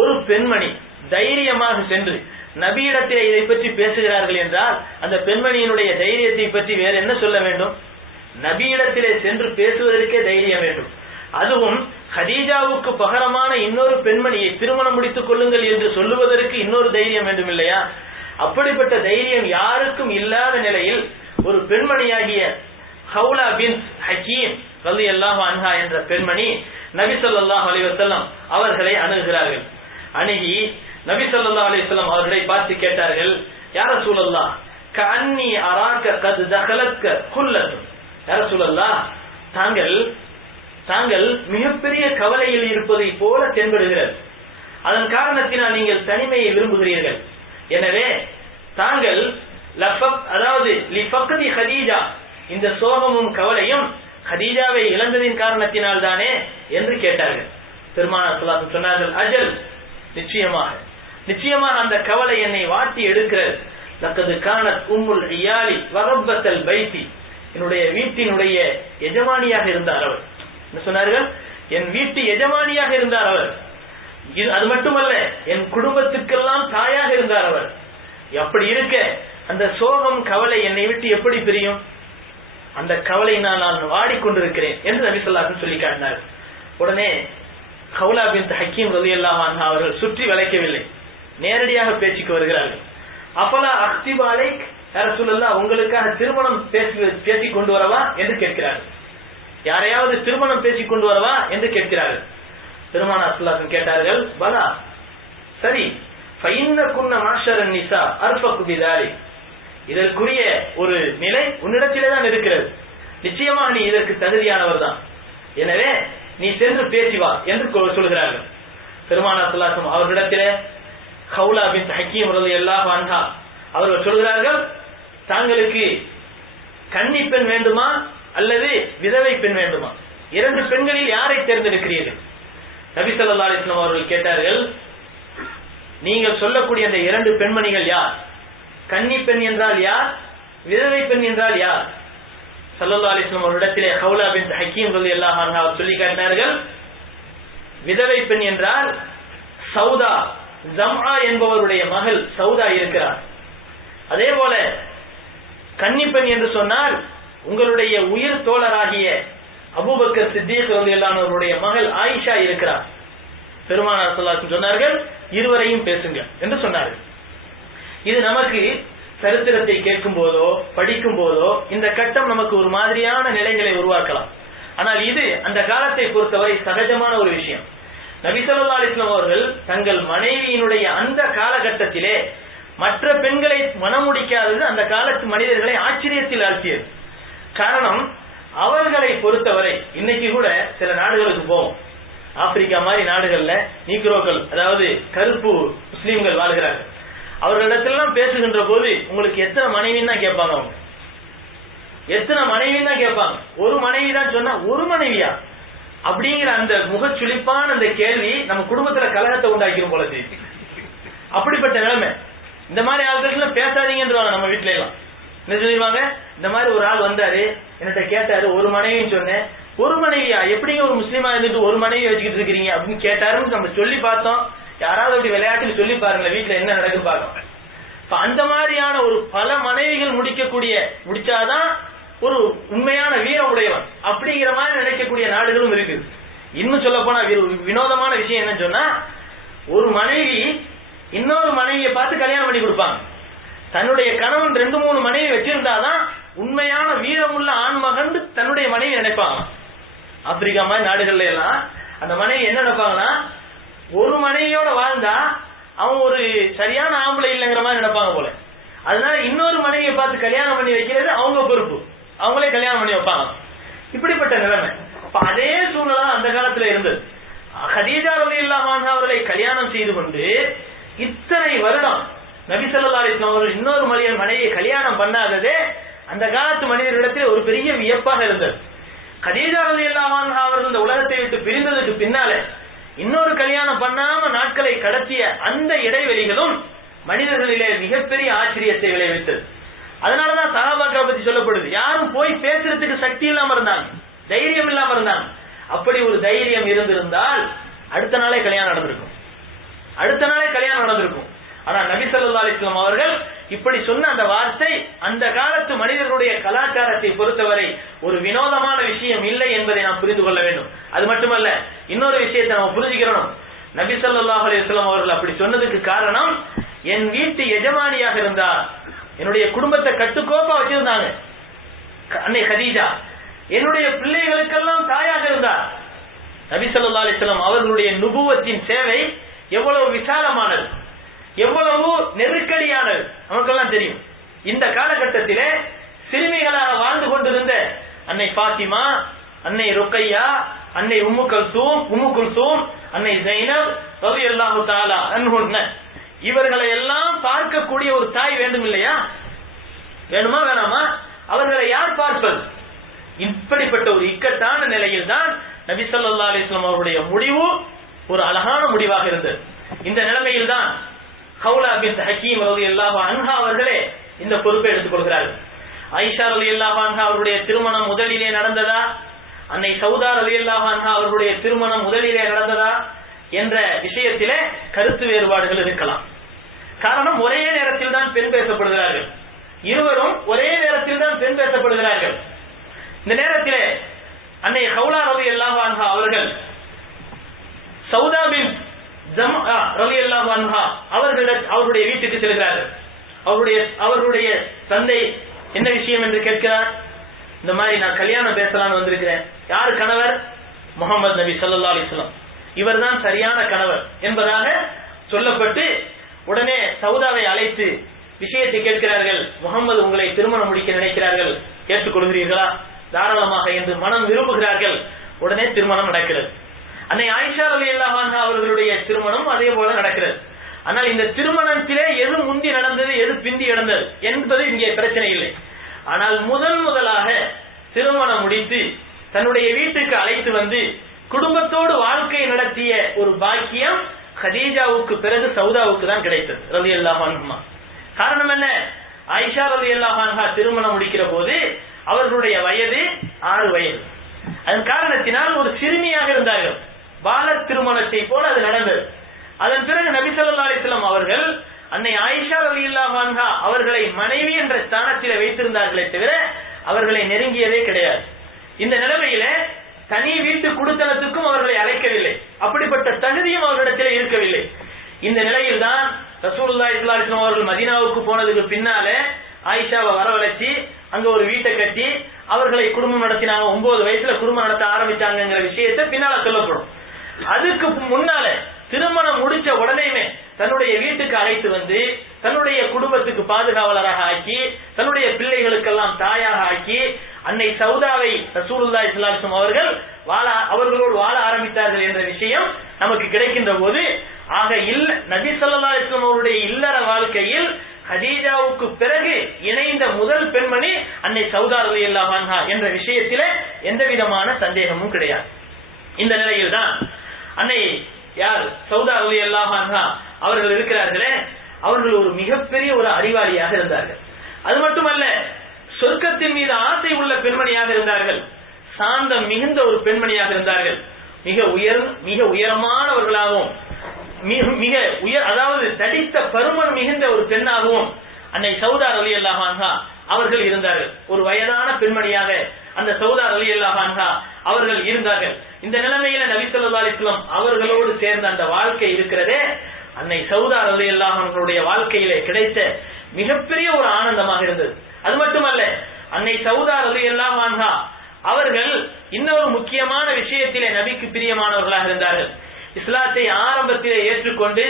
ஒரு பெண்மணி தைரியமாக சென்று நபியிடத்திலே இதை பற்றி பேசுகிறார்கள் என்றால் அந்த பெண்மணியினுடைய தைரியத்தை பற்றி வேற என்ன சொல்ல வேண்டும்? நபியிடத்திலே சென்று பேசுவதற்கே தைரியம் வேண்டும். அதுவும் ஹதீஜாவுக்கு பகரமான இன்னொரு பெண்மணியை திருமணம் முடித்துக் கொள்ளுங்கள் என்று சொல்லுவதற்கு இன்னொரு தைரியம் வேண்டும் இல்லையா? அப்படிப்பட்ட தைரியம் யாருக்கும் இல்லாத நிலையில் ஒரு பெண்மணியாகிய ஹவுலா பின்த் ஹக்கீம் ரலியல்லாஹு அன்ஹா என்ற பெண்மணி நபி ஸல்லல்லாஹு அலைஹி வஸல்லம் அவர்களை அணுகுகிறார்கள். அணுகி நபி ஸல்லல்லாஹு அலைஹி வஸல்லம் அவர்களை பார்த்து கேட்டார்கள், யா ரசூலல்லாஹ் கஅன்னி அராக கத் தகலத்க குல்லத்து. யா ரசூலல்லாஹ், தாங்கள் மிகப்பெரிய கவலையில் இருப்பதை போல தென்படுகிறது. அதன் காரணத்தினால் நீங்கள் தனிமையை விரும்புகிறீர்கள். எனவே தாங்கள் அதாவது லிஃபக்தி ஹதீஜா, இந்த சோகமும் கவலையும் ஹதீஜாவை இழந்ததின் காரணத்தினால் தானே என்று கேட்டார்கள். பெருமானார் ஸல்லல்லாஹு அலைஹி வஸல்லம் சொன்னார்கள், அஜல், நிச்சயமாக அந்த கவலை என்னை வாட்டி எடுக்கிறது. லக்கது கானத் உம்முல் இயாலி வரப்பத்தல் பைத்தி, என்னுடைய வீட்டினுடைய எஜமானியாக இருந்தார் அவர். என்ன சொன்னார்கள்? என் வீட்டு எஜமானியாக இருந்தார் அவர். அது மட்டுமல்ல, என் குடும்பத்துக்கெல்லாம் தாயாக இருந்தார் அவர். அப்படி இருக்க அந்த சோகம் கவலை என்னை விட்டு எப்படி பிரியும்? அந்த கவலையினால் நான் வாடிக்கொண்டிருக்கிறேன் என்று நபி ஸல்லல்லாஹு அலைஹி வஸல்லம் சொல்லி காட்டினார். உடனே ஹவுலா பின்த் ஹக்கீம் ரலியல்லாஹு அன்ஹா அவர்கள் சுற்றி வளைக்கவில்லை, நேரடியாக பேச்சுக்கு வருகிறார்கள். அஃபலா அக்திபு அலைக் யா ரசூலல்லாஹ், உங்களுக்காக திருமணம் பேசி கொண்டு வரவா என்று கேட்கிறார்கள். யாரையாவது திருமணம் பேசி கொண்டு வரவா என்று கேட்கிறார்கள். பெருமானார் ஸல்லல்லாஹு அலைஹி வஸல்லம் கேட்டார்கள், பலா, சரி, ஃபைன்ன குன்ன மாஷரன் நிசா அர்ஃபகு பிதாலிக், இதற்குரிய ஒரு நிலை உன்னிடத்திலே தான் இருக்கிறது. நிச்சயமாக நீ இதற்கு தகுதியானவர் தான். எனவே நீ சென்று பேசி வா என்று சொல்கிறார்கள். பெருமானார் ஸல்லல்லாஹு அலைஹி வஸல்லம் அவர்களிடத்திலே ஹவுலா பின்த் ஹக்கீம் ரலியல்லாஹு அன்ஹா அவர்கள் சொல்கிறார்கள், தாங்களுக்கு கன்னி பெண் வேண்டுமா அல்லது விதவை பெண் வேண்டுமா? இரண்டு பெண்களில் யாரை தேர்ந்தெடுக்கிறீர்கள்? நபி ஸல்லல்லாஹு அலைஹி வஸல்லம் அவர்கள் கேட்டார்கள், நீங்கள் சொல்லக்கூடிய அந்த இரண்டு பெண்மணிகள் யார்? கன்னி பெண் என்றால் யார்? விதவை பெண் என்றால் யார்? ஸல்லல்லாஹு அலைஹி வஸல்லம் அவரிடத்திலே ஹவுலா பின்த் ஹக்கீம் ரலியல்லாஹு அன்ஹா சொல்லி காட்டினார்கள், விதவை பெண் என்றால் சௌதா, ஜம்ஆ என்பவருடைய மகள் சௌதா இருக்கிறார். அதே போல கன்னிப்பெண் என்று சொன்னால் உங்களுடைய உயிர் தோழராகிய அபூபக்கர் சித்தீக் ரலியல்லாஹு அன்ஹு அவருடைய மகள் ஆயிஷா இருக்கிறார். பெருமானார் ஸல்லல்லாஹு அலைஹி வஸல்லம் சொன்னார்கள், இருவரையும் பேசுங்க என்று சொன்னார்கள். இது நமக்கு சரித்திரத்தை கேட்கும் போதோ படிக்கும் போதோ இந்த கட்டம் நமக்கு ஒரு மாதிரியான நிலைகளை உருவாக்கலாம். ஆனால் இது அந்த காலத்தை பொறுத்தவரை சகஜமான ஒரு விஷயம். நபி ஸல்லல்லாஹு அலைஹி வஸல்லம் அவர்கள் தங்கள் மனைவியினுடைய அந்த காலகட்டத்திலே மற்ற பெண்களை மனமுடிக்காதது அந்த காலத்து மனிதர்களை ஆச்சரியத்தில் ஆழ்த்தியது. காரணம், அவர்களை பொறுத்தவரை இன்னைக்கு கூட சில நாடுகளுக்கு போவோம், ஆப்பிரிக்கா மாதிரி நாடுகள்ல நீக்ரோக்கள், அதாவது கருப்பு முஸ்லீம்கள் வாழ்கிறார்கள். அவர்களிடத்திலாம் பேசுகின்ற போது உங்களுக்கு எத்தனை மனைவின்னு தான் கேட்பாங்க. அவங்க எத்தனை மனைவின்னு தான் கேட்பாங்க. ஒரு மனைவி தான் சொன்னா, ஒரு மனைவியா அப்படிங்கிற அந்த முகச்சுளிப்பான அந்த கேள்வி நம்ம குடும்பத்துல கலகத்தை உண்டாக்கிரும் போல செய்தி. அப்படிப்பட்ட நிலைமை. இந்த மாதிரி ஆட்கள் பேசாதீங்கன்றாங்க. நம்ம வீட்டுல எல்லாம் என்ன சொல்லிடுவாங்க, இந்த மாதிரி ஒரு ஆள் வந்தாரு, என்கிட்ட கேட்டாரு, ஒரு மனைவின்னு சொன்னேன். ஒரு மனைவியா, எப்படிங்க ஒரு முஸ்லீமா இருந்துட்டு ஒரு மனைவி வச்சுக்கிட்டு இருக்கிறீங்க அப்படின்னு கேட்டாருன்னு நம்ம சொல்லி பார்த்தோம். யாராவது அப்படி விளையாட்டுக்கு சொல்லி பாருங்களேன், வீட்டுல என்ன நடக்குன்னு பார்க்க. அந்த மாதிரியான ஒரு பல மனைவிகள் முடிச்சாதான் ஒரு உண்மையான வீரம் உடையவன் அப்படிங்கிற மாதிரி நினைக்கக்கூடிய நாடுகளும் இருக்குது. இன்னும் சொல்ல போனா வினோதமான விஷயம் என்ன சொன்னா, ஒரு மனைவி இன்னொரு மனைவியை பார்த்து கல்யாணம் பண்ணி கொடுப்பாங்க. தன்னுடைய கணவன் 2-3 மனைவி வச்சிருந்தாதான் உண்மையான வீரமுள்ள ஆண் மகன் தன்னுடைய மனைவி நினைப்பாங்க. ஆப்பிரிக்கா மாதிரி நாடுகள்ல எல்லாம் அந்த மனைவி என்ன நினைப்பாங்கன்னா, ஒரு மனைவியோட வாழ்ந்தா அவன் ஒரு சரியான ஆம்பளை இல்லைங்கிற மாதிரி நினைப்பாங்க போல. அதனால இன்னொரு மனைவியை பார்த்து கல்யாணம் பண்ணி வைக்கிறது அவங்க பொறுப்பு, அவங்களே கல்யாணம் பண்ணி வைப்பாங்க. இப்படிப்பட்ட நிலைமை. அதே சூழ்நிலை அந்த காலத்துல இருந்தது. கதீஜா ரலியல்லாஹு அன்ஹா அவர்களை கல்யாணம் செய்து கொண்டு இத்தனை வருடம் நபி ஸல்லல்லாஹு அலைஹி வஸல்லம் அவர்கள் இன்னொரு மனைவியை கல்யாணம் பண்ணாததே அந்த காலத்து மனிதர்களிடத்தில் ஒரு பெரிய வியப்பாக இருந்தது. கதீஜா ரலியல்லாஹு அன்ஹா அவர்கள் இந்த உலகத்தை விட்டு பிரிந்ததுக்கு பின்னாலே இன்னொரு கல்யாணம் பண்ணாம நாட்களை கடத்திய அந்த இடைவெளிகளும் மனிதர்களிலே மிகப்பெரிய ஆச்சரியத்தை விளைவித்தது. அதனாலதான் சஹாபாக்களை பத்தி சொல்லப்படுது, யாரும் போய் பேசுறதுக்கு சக்தி இல்லாம இருந்தாங்க, தைரியம் இல்லாம இருந்தாங்க. அப்படி ஒரு தைரியம் இருந்திருந்தால் அடுத்த நாளே கல்யாணம் நடந்திருக்கும். ஆனா நபி ஸல்லல்லாஹு அலைஹி வஸல்லம் அவர்கள் இப்படி சொன்ன அந்த வார்த்தை அந்த காலத்து மனிதர்களுடைய கலாச்சாரத்தை பொறுத்தவரை ஒரு வினோதமான விஷயம் இல்லை என்பதை நாம் புரிந்து கொள்ள வேண்டும். அது மட்டுமல்ல, இன்னொரு விஷயத்தை நாம் புரிஞ்சுக்கிறோம். நபி ஸல்லல்லாஹு அலைஹி வஸல்லம் அவர்கள் அப்படி சொன்னதுக்கு காரணம், என் வீட்டு எஜமானியாக இருந்தார், என்னுடைய குடும்பத்தை கட்டுக்கோப்பா வச்சிருந்தாங்க அன்னை கதீஜா, என்னுடைய பிள்ளைகளுக்கெல்லாம் தாயாக இருந்தார். நபி ஸல்லல்லாஹு அலைஹி வஸல்லம் அவர்களுடைய நுபுவத்தின் சேவை எவ்வளவு விசாலமானது, எவ்வளவு நெருக்கடியானது நமக்கெல்லாம் தெரியும். இந்த காலகட்டத்திலே சிறுமிகளாக வாழ்ந்து கொண்டிருந்த அன்னை ஃபாத்திமா, அன்னை ருக்கையா, அன்னை உம்மு குல்சூம், அன்னை ஜைனப் ரலியல்லாஹு தஆலா அன்ஹுன்ன, இவர்களை எல்லாம் பார்க்கக்கூடிய ஒரு தாய் வேண்டும் இல்லையா? வேணுமா வேணாமா? அவர்களை யார் பார்ப்பது? இப்படிப்பட்ட ஒரு இக்கட்டான நிலையில் தான் நபி ஸல்லல்லாஹு அலைஹி வஸல்லம் அவருடைய முடிவு ஒரு அழகான முடிவாக இருந்தது. இந்த நிலைமையில் தான் ஹவுலா பின்த் ஹக்கீம் ரலியல்லாஹு அன்ஹா அவர்களே இந்த பொறுப்பை எடுத்துக் கொள்கிறார்கள். ஆயிஷா ரலியல்லாஹு அன்ஹா அவருடைய திருமணம் முதலிலே நடந்ததா, அன்னை சௌதா ரலியல்லாஹு அன்ஹா அவருடைய திருமணம் முதலிலே நடந்ததா என்ற விஷயத்திலே கருத்து வேறுபாடுகள் இருக்கலாம். காரணம், ஒரே நேரத்தில் தான் பெண் பேசப்படுகிறார்கள், இருவரும் ஒரே நேரத்தில் தான் பெண் பேசப்படுகிறார்கள். இந்த நேரத்திலே அன்னை ஹவுலா ரலியல்லாஹு அன்ஹா அவர்கள் சௌதா பின்த் ஜம்ஆ ரலியல்லாஹு அன்ஹா அவருடைய வீட்டுக்கு செல்கிறார்கள். அவர்களுடைய தந்தை என்ன விஷயம் என்று கேட்கிறார். இந்த மாதிரி நான் கல்யாணம் பேசலாம்னு வந்திருக்கிறேன். யார் கணவர்? முஹம்மது நபி ஸல்லல்லாஹு அலைஹி வஸல்லம், இவர்தான் சரியான கணவர் என்பதாக சொல்லப்பட்டு உடனே சௌதாவை அழைத்து விஷயத்தை கேட்கிறார்கள். முகமது உங்களை திருமணம் முடிக்க நினைக்கிறார்கள், ஏற்றுக்கொள்கிறீர்களா? தாராளமாக என்று மனம் விரும்புகிறார்கள். உடனே திருமணம் நடக்கிறது. அன்னை ஆயிஷா ரலியல்லாஹு அன்ஹா அவர்களுடைய திருமணம் அதே போல நடக்கிறது. ஆனால் இந்த திருமணத்திலே எது முந்தி நடந்தது, எது பிந்தி நடந்தது என்பது இங்கே பிரச்சனை இல்லை. ஆனால் முதலாக திருமணம் முடித்து தன்னுடைய வீட்டுக்கு அழைத்து வந்து குடும்பத்தோடு வாழ்க்கை நடத்திய ஒரு பாக்கியம் கதீஜாவுக்கு பிறகு சௌதாவுக்கு தான் கிடைத்தது ரலியல்லாஹு அன்ஹா. காரணம் என்ன? ஆயிஷா ரலியல்லாஹு அன்ஹா திருமணம் முடிக்கிற போது அவர்களுடைய வயது 6 வயது. அதன் காரணத்தினால் ஒரு சிறுமியாக இருந்தார்கள். பால திருமணத்தை போல அது நடந்தது. அதன் பிறகு நபி ஸல்லல்லாஹு அலைஹி வஸல்லம் அவர்கள் அன்னை ஆயிஷா ரலியல்லாஹு அன்ஹா அவர்களை மனைவி என்ற ஸ்தானத்தில் வைத்திருந்தார்களே தவிர அவர்களை நெருங்கியதே கிடையாது. இந்த நிலைமையிலே தனி வீட்டு குடுத்தனத்துக்கும் அவர்களை அழைக்கவில்லை. அப்படிப்பட்ட தகுதியும் அவர்களிடத்திலே இருக்கவில்லை. இந்த நிலையில் தான் ரசூலுல்லாஹி ஸல்லல்லாஹு அலைஹி வஸல்லம் அவர்கள் மதீனாவுக்கு போனதுக்கு பின்னாலே ஆயிஷாவை வரவழைச்சி அங்க ஒரு வீட்டை கட்டி அவர்களை குடும்பம் நடத்தினாங்க. 9 வயசுல குடும்பம் நடத்த ஆரம்பிச்சாங்கிற விஷயத்தை பின்னால சொல்லப்படும். அதுக்கு முன்னால திருமணம் முடிச்ச உடனேயுமே தன்னுடைய வீட்டுக்கு அழைத்து வந்து தன்னுடைய குடும்பத்துக்கு பாதுகாவலராக ஆக்கி தன்னுடைய பிள்ளைகளுக்கெல்லாம் தாயாக ஆக்கி அன்னை சௌதாவை ரசூலுல்லாஹி ஸல்லல்லாஹு அலைஹி வஸல்லம் அவர்களோடு வாழ ஆரம்பித்தார்கள் என்ற விஷயம் நமக்கு கிடைக்கின்ற போது, ஆக நபி ஸல்லல்லாஹு அலைஹி வஸல்லம் அவருடைய இல்லற வாழ்க்கையில் கதீஜாவுக்கு பிறகு இணைந்த முதல் பெண்மணி அன்னை சௌதா ரலியல்லாஹு அன்ஹா என்ற விஷயத்திலே எந்த விதமான சந்தேகமும் கிடையாது. இந்த நிலையில் தான் அன்னை சௌதா ரலியல்லாஹு அன்ஹா அவர்கள் இருக்கிறார்களே, அவர்கள் ஒரு மிகப்பெரிய ஒரு அறிவாளியாக இருந்தார்கள். அது மட்டுமல்ல, சொர்க்கத்தின் மீது ஆசை உள்ள பெண்மணியாக இருந்தார்கள். சாந்தம் மிகுந்த ஒரு பெண்மணியாக இருந்தார்கள். மிக உயரமானவர்களாகவும் அதாவது தடித்த பருமன் மிகுந்த ஒரு பெண்ணாகவும் அன்னை சௌதா ரலியல்லாஹு அன்ஹா அவர்கள் இருந்தார்கள். ஒரு வயதான பெண்மணியாக அந்த சௌதா ரலியல்லாஹு அன்ஹா அவர்கள் இருந்தார்கள். இந்த நிலைமையில நபி ஸல்லல்லாஹு அலைஹி வஸல்லம் அவர்களோடு சேர்ந்த அந்த வாழ்க்கை இருக்கிறதே, அன்னை சௌதா ரலியல்லாஹு அன்ஹாவுடைய வாழ்க்கையிலே கிடைத்த மிகப்பெரிய ஒரு ஆனந்தமாக இருந்தது. அது மட்டுமல்ல, அன்னை சௌதா ரலியல்லாஹு அன்ஹா அவர்கள் இன்னொரு முக்கியமான விஷயத்திலே நபிக்கு பிரியமானவர்களாக இருந்தார்கள். இஸ்லாத்தை ஆரம்பத்திலே ஏற்றுக்கொண்டு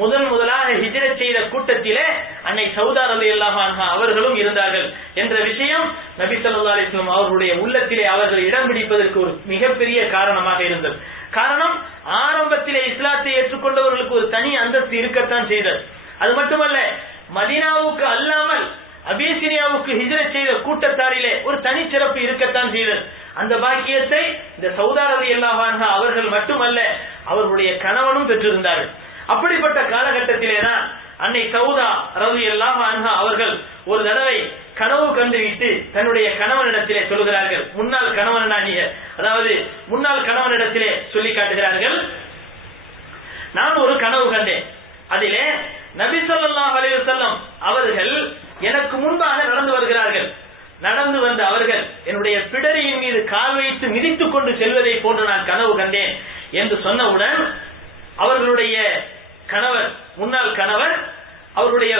முதலாக ஹிஜ்ரத் செய்த கூட்டத்திலே அன்னை சௌதா ரலியல்லாஹு அன்ஹா அவர்களும் இருந்தார்கள் என்ற விஷயம் நபி ஸல்லல்லாஹு அலைஹி வஸல்லம் அவர்களுடைய உள்ளத்திலே அவர்கள் இடம் பிடிப்பதற்கு ஒரு மிகப்பெரிய காரணமாக இருந்தது. காரணம், ஆரம்பத்திலே இஸ்லாத்தை ஏற்றுக்கொண்டவர்களுக்கு ஒரு தனி அந்தஸ்து இருக்கத்தான் செய்தது. அது மட்டுமல்ல, மதீனாவுக்கு அல்லாமல் அபிசீனியாவுக்கு ஹிஜ்ரத் செய்த கூட்டத்தாரிலே ஒரு தனி சிறப்பு இருக்கத்தான் செய்தது. அந்த பாக்கியத்தை இந்த சௌதா ரலியல்லாஹு அன்ஹா அவர்கள் மட்டுமல்ல, அவர்களுடைய கணவனும் பெற்றிருந்தார்கள். அப்படிப்பட்ட காலகட்டத்திலே தான் அன்னை சௌதா ரலியல்லாஹு அன்ஹா அவர்கள் ஒரு தடவை கனவு கண்டுவிட்டு தன்னுடைய கணவனிடத்திலே சொல்லுகிறார்கள். முன்னாள் கணவனாகிய அதாவது முன்னாள் கணவனிடத்திலே சொல்லி காட்டுகிறார்கள், நான் ஒரு கனவு கண்டேன். அதிலே நபி ஸல்லல்லாஹு அலைஹி வஸல்லம் அவர்கள் எனக்கு முன்பாக நடந்து வருகிறார்கள். நடந்து வந்த அவர்கள் என்னுடைய பிடரியின் மீது கால் வைத்து மிதித்துக் கொண்டு செல்வதை போன்று நான் கனவு கண்டேன் என்று சொன்னவுடன் அவர்களுடைய கணவர், முன்னாள் கணவர், அவருடைய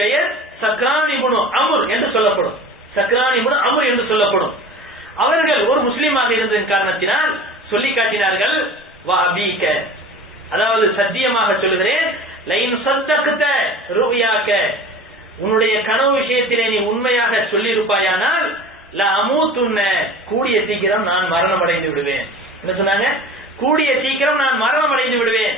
பெயர் சக்ரான் இப்னு அம்ர் என்று சொல்லப்படும். சக்ரான் இப்னு அம்ர் என்று சொல்லப்படும். அவர்கள் ஒரு முஸ்லீமாக இருந்ததன் காரணத்தினால் சொல்லி காட்டினார்கள், வா அபீக, அதாவது சத்தியமாக சொல்கிறேன், லைன் சத்தக்த ருயாக்க, உன்னுடைய கனவு விஷயத்திலே நீ உண்மையாக சொல்லியிருப்பாயானால் லா அமூத்துன்ன, கூடிய சீக்கிரம் நான் மரணம் அடைந்து விடுவேன். என்ன சொன்னாங்க? கூடிய சீக்கிரம் நான் மரணம் அடைந்து விடுவேன்.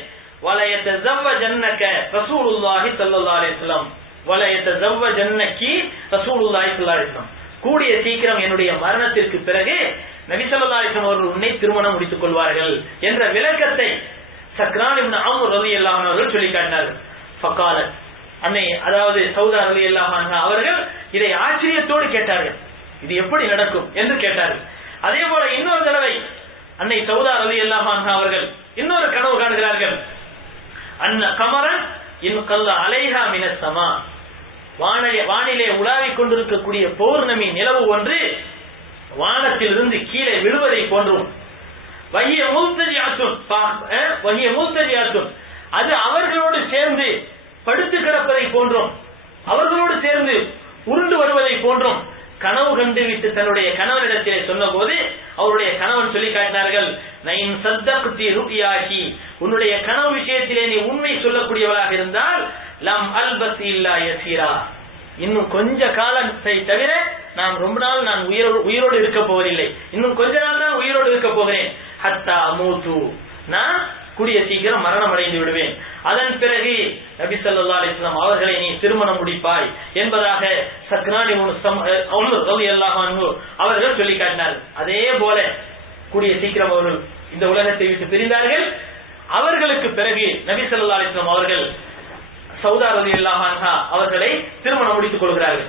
வலயத்தஸவ்வஜன்னக ரசூலுல்லாஹி ஸல்லல்லாஹு அலைஹி வஸல்லம், வலயத்தஸவ்வஜன்னகி ரசூலுல்லாஹி ஸல்லல்லாஹு அலைஹி வஸல்லம், கூடிய சீக்கிரம் என்னுடைய மரணத்திற்கு பிறகு நபி ஸல்லல்லாஹு அலைஹி வஸல்லம் அவர்கள் உன்னை திருமணம் முடித்துக் கொள்வார்கள் என்ற விளக்கத்தை சக்ரான் இப்னு அம்ர் ரலியல்லாஹு அன்ஹு அவர்கள் சொல்லி காட்டினார்கள். ஃபகாலத், அன்னை அதாவது சௌதா ரலியல்லாஹு அன்ஹா அவர்கள் இதை ஆச்சரியத்தோடு கேட்டார்கள், இது எப்படி நடக்கும் என்று கேட்டார்கள். அதே போல இன்னொரு தடவை அன்னை சௌதா ரலியல்லாஹு அன்ஹா அவர்கள் இன்னொரு கனவு காணுகிறார்கள். அன்ன கமரன் இன் கல்ல அலைஹா மினஸ் ஸமா, வானிலே உலாவிக் கொண்டிருக்கக்கூடிய பௌர்ணமி நிலவு ஒன்று வானத்திலிருந்து கீழே விழுவதை போன்றும், வஹிய முல்தஜிஅத்துன், அது அவர்களோடு சேர்ந்து படுத்து கிடப்பதை போன்றும் அவர்களோடு சேர்ந்து உருண்டு வருவதை போன்றும் கனவு கண்டு விட்டு தன்னுடைய கணவனிடத்திலே சொன்ன போது அவருடைய கணவன் சொல்லி காட்டினார்கள், நைன் சத்தக்தி ருயாகி, உன்னுடைய கனவு விஷயத்திலே நீ உண்மை சொல்லக்கூடியவளாக இருந்தால் லம் அல்பஸ் இல்லா யஸீரா, இன்னும் கொஞ்ச காலத்தை தவிர நான் ரொம்ப நாள் நான் உயிரோடு இருக்க போவதில்லை, இன்னும் கொஞ்ச நாள் தான் உயிரோடு இருக்க போகிறேன். ஹத்தா மூது, நான் கூடிய சீக்கிரம் மரணம் அடைந்து விடுவேன். அதன் பிறகு நபி ஸல்லல்லாஹு அலைஹி வஸல்லம் அவர்களை நீ திருமணம் முடிப்பாய் என்பதாக சக்ரான் இப்னு அம்ர் ரலியல்லாஹு அன்ஹு அவர்கள் சொல்லி காட்டினார்கள். அதே போல கூடிய சீக்கிரம் அவர்கள் இந்த உலகத்தை விட்டு பிரிந்தார்கள். அவர்களுக்கு பிறகு நபி ஸல்லல்லாஹு அலைஹி வஸல்லம் அவர்கள் சௌதா ரலியல்லாஹு அன்ஹா அவர்களை திருமணம் முடித்துக் கொள்கிறார்கள்.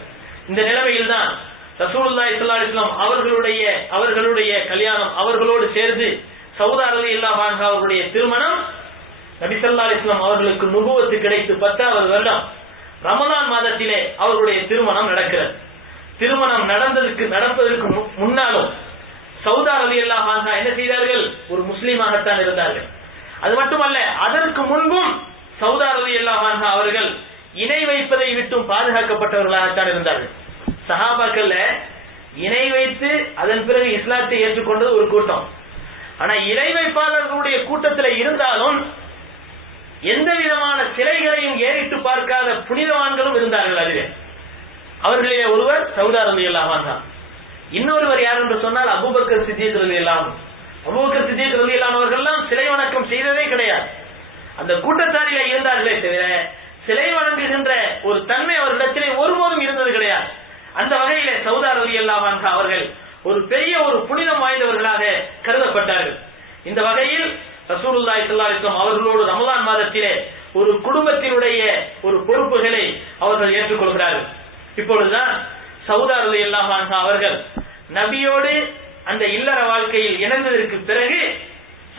இந்த நிலைமையில் தான் ரசூலுல்லாஹி ஸல்லல்லாஹு அலைஹி வஸல்லம் அவர்களுடைய கல்யாணம், அவர்களோடு சேர்ந்து சௌதா ரலியல்லாஹு அன்ஹா அவர்களுடைய திருமணம், நபி ஸல்லல்லாஹு அலைஹி வஸல்லம் அவர்களுக்கு நுபுவத்து கிடைத்து 10வது வருடம் ரமலான் மாதத்திலே அவர்களுடைய திருமணம் நடக்கிறது. திருமணம் நடப்பதற்கு முன்னாலும் சௌதா ரலியல்லாஹு அன்ஹா என்ன செய்தார்கள்? ஒரு முஸ்லீமாகத்தான் இருந்தார்கள். அது மட்டுமல்ல, அதற்கு முன்பும் சௌதா ரலியல்லாஹு அன்ஹா அவர்கள் இணை வைப்பதை விட்டும் பாதுகாக்கப்பட்டவர்களாகத்தான் இருந்தார்கள். சஹாபாக்கள்ல இணை வைத்து அதன் பிறகு இஸ்லாத்தை ஏற்றுக்கொண்டது ஒரு கூட்டம். ஆனா இணை வைப்பாளர்களுடைய கூட்டத்தில் இருந்தாலும் எந்த விதமான சிலைகளையும் ஏறிட்டு பார்க்காத புனிதவான்களும் இருந்தார்கள். அதுவே அவர்களே ஒருவர் சௌதா ரலியல்லாஹு அன்ஹா, இன்னொருவர் யார் என்று சொன்னால் அபூபக்கர் சித்தீக் ரலியல்லாஹு அன்ஹு. அபூபக்கர் சித்தீக் ரலியல்லாஹு அன்ஹு அவர்கள்லாம் சிலை வணக்கம் செய்ததே கிடையாது. அந்த கூட்டத்தாரிலே இருந்தார்களே தவிர சிலை வணங்குகின்ற ஒரு தன்மை அவர்களிடத்திலே ஒருபோதும் இருந்தது கிடையாது. அந்த வகையிலே சௌதா ரலியல்லாஹு அன்ஹா அவர்கள் ஒரு பெரிய ஒரு புனிதம் வாய்ந்தவர்களாக கருதப்பட்டார்கள். இந்த வகையில் ரசூலுல்லாஹி ஸல்லல்லாஹு அலைஹி வஸல்லம் அவர்களோடு ரமலான் மாதத்திலே ஒரு குடும்பத்தினுடைய ஒரு பொறுப்புகளை அவர்கள் ஏற்றுக்கொள்கிறார்கள். இப்பொழுதுதான் சௌதா ரலியல்லாஹு அன்ஹா அவர்கள் நபியோடு அந்த இல்லற வாழ்க்கையில் இணைந்ததற்கு பிறகு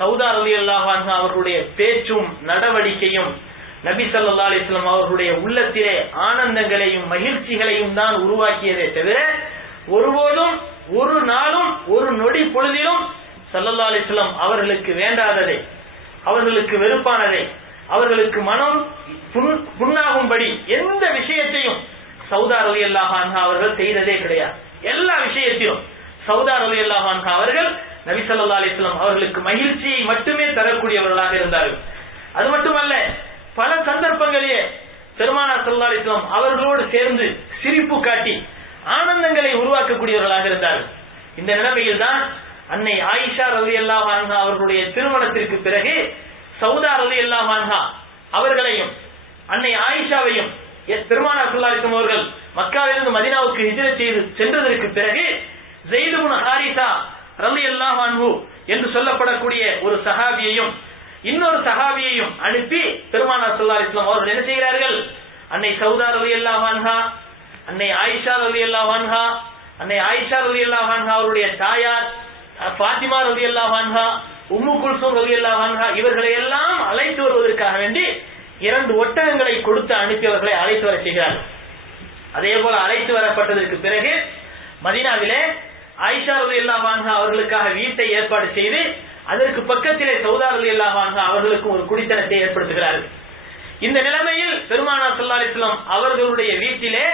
சௌதா ரலியல்லாஹு அன்ஹா அவர்களுடைய பேச்சும் நடவடிக்கையும் நபி ஸல்லல்லாஹு அலைஹி வஸல்லம் அவர்களுடைய உள்ளத்திலே ஆனந்தங்களையும் மகிழ்ச்சிகளையும் தான் உருவாக்கியதே தவிர ஒருபோதும் ஒரு நாளும் ஒரு நொடி பொழுதிலும் ஸல்லல்லாஹு அலைஹி வஸல்லம் அவர்களுக்கு வேண்டாததை, அவர்களுக்கு வெறுப்பானதை, அவர்களுக்கு மனம் புண்ணாகும்படி எந்த விஷயத்தையும் சௌதா ரலியல்லாஹு அன்ஹா அவர்கள் செய்ததே கிடையாது. எல்லா விஷயத்திலும் சௌதா ரலியல்லாஹு அன்ஹா அவர்கள் நபி ஸல்லல்லாஹு அலைஹி வஸல்லம் அவர்களுக்கு மகிழ்ச்சியை மட்டுமே தரக்கூடியவர்களாக இருந்தார்கள். அது மட்டுமல்ல, பல சந்தர்ப்பங்களிலே பெருமானார் ஸல்லல்லாஹு அலைஹி வஸல்லம் அவர்களோடு சேர்ந்து சிரிப்பு காட்டி ஆனந்தங்களை உருவாக்கக்கூடியவர்களாக இருந்தார்கள். இந்த நிலைமையில் தான் அன்னை ஆயிஷா ரலியல்லாஹு அன்ஹா அவர்களுடைய திருமணத்திற்கு பிறகு சௌதா ரலியல்லாஹு அன்ஹா அவர்களையும் அன்னை ஆயிஷாவையும் பெருமானார் ஸல்லல்லாஹு அலைஹி வஸல்லம் அவர்கள் மக்காவிலிருந்து மதீனாவுக்கு ஹிஜ்ரத் செய்து சென்றதற்கு பிறகு ஸைத் இப்னு ஹாரிஸா ரலியல்லாஹு அன்ஹு என்று சொல்லப்படக்கூடிய ஒரு சஹாபியையும் இன்னொரு சஹாபியையும் அனுப்பி பெருமானார் ஸல்லல்லாஹு அலைஹி வஸல்லம் அவர்கள் என்ன செய்கிறார்கள்? அன்னை சௌதா ரலியல்லாஹு அன்ஹா, அன்னை ஆயிஷா ரலியல்லாஹு அன்ஹா, அன்னை ஆயிஷா ரலியல்லாஹு அன்ஹா அவருடைய தாயார் ஃபாத்திமா ரலியல்லாஹு அன்ஹா, உம்மு குல்சூம் ரலியல்லாஹு அன்ஹா இவர்களை எல்லாம் அழைத்து வருவதற்காக வேண்டி 2 ஒட்டகங்களை கொடுத்து அனுப்பி அவர்களை அழைத்து வர செய்கிறார்கள். அதே போல அழைத்து வரப்பட்டதற்கு பிறகு மதீனாவிலே ஆயிஷா ரலியல்லாஹு அன்ஹா அவர்களுக்காக வீட்டை ஏற்பாடு செய்து அதற்கு பக்கத்திலே சௌதா ரலியல்லாஹு அன்ஹா அவர்களுக்கு ஒரு குடித்தனத்தை ஏற்படுத்துகிறார்கள். இந்த நிலைமையில் பெருமானார் ஸல்லல்லாஹு அலைஹி வஸல்லம் அவர்களுடைய வீட்டிலே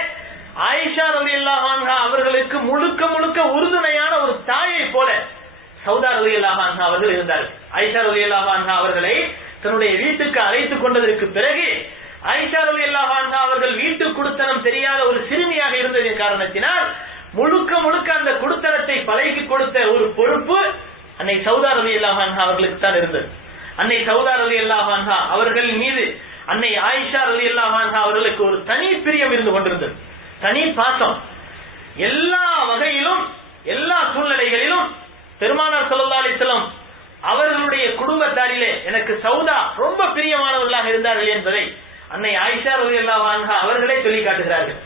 ஆயிஷா ரலியல்லாஹு அன்ஹா அவர்களுக்கு முழுக்க முழுக்க உறுதுணையான ஒரு தாயை போல சௌதா ரலியல்லாஹு அன்ஹா அவர்கள் இருந்தார்கள். ஆயிஷா ரலியல்லாஹு அன்ஹா அவர்களை தன்னுடைய வீட்டுக்கு அழைத்துக் கொண்டதற்கு பிறகு ஆயிஷா ரலியல்லாஹு அன்ஹா அவர்கள் வீட்டு குடித்தனம் தெரியாத ஒரு சிறுமியாக இருந்ததின் காரணத்தினால் முழுக்க முழுக்க அந்த குடித்தனத்தை பழகி கொடுத்த ஒரு பொறுப்பு அன்னை சௌதா ரலியல்லாஹு அன்ஹா அவர்களுக்கு தான் இருந்தது. அன்னை சௌதா ரலியல்லாஹு அன்ஹா அவர்கள் மீது அன்னை ஆயிஷா ரலியல்லாஹு அன்ஹா அவர்களுக்கு ஒரு தனி பிரியம் இருந்து கொண்டிருந்தது, தனி பாசம். எல்லா வகையிலும் எல்லா சூழ்நிலைகளிலும் பெருமானார் ஸல்லல்லாஹு அலைஹி வஸல்லம் அவர்களுடைய குடும்பத்தாரிலே எனக்கு சௌதா ரொம்ப பிரியமானவர்களாக இருந்தார்கள் என்பதை அன்னை ஆயிஷா ரலியல்லாஹு அன்ஹா அவர்களே சொல்லி காட்டுகிறார்கள்.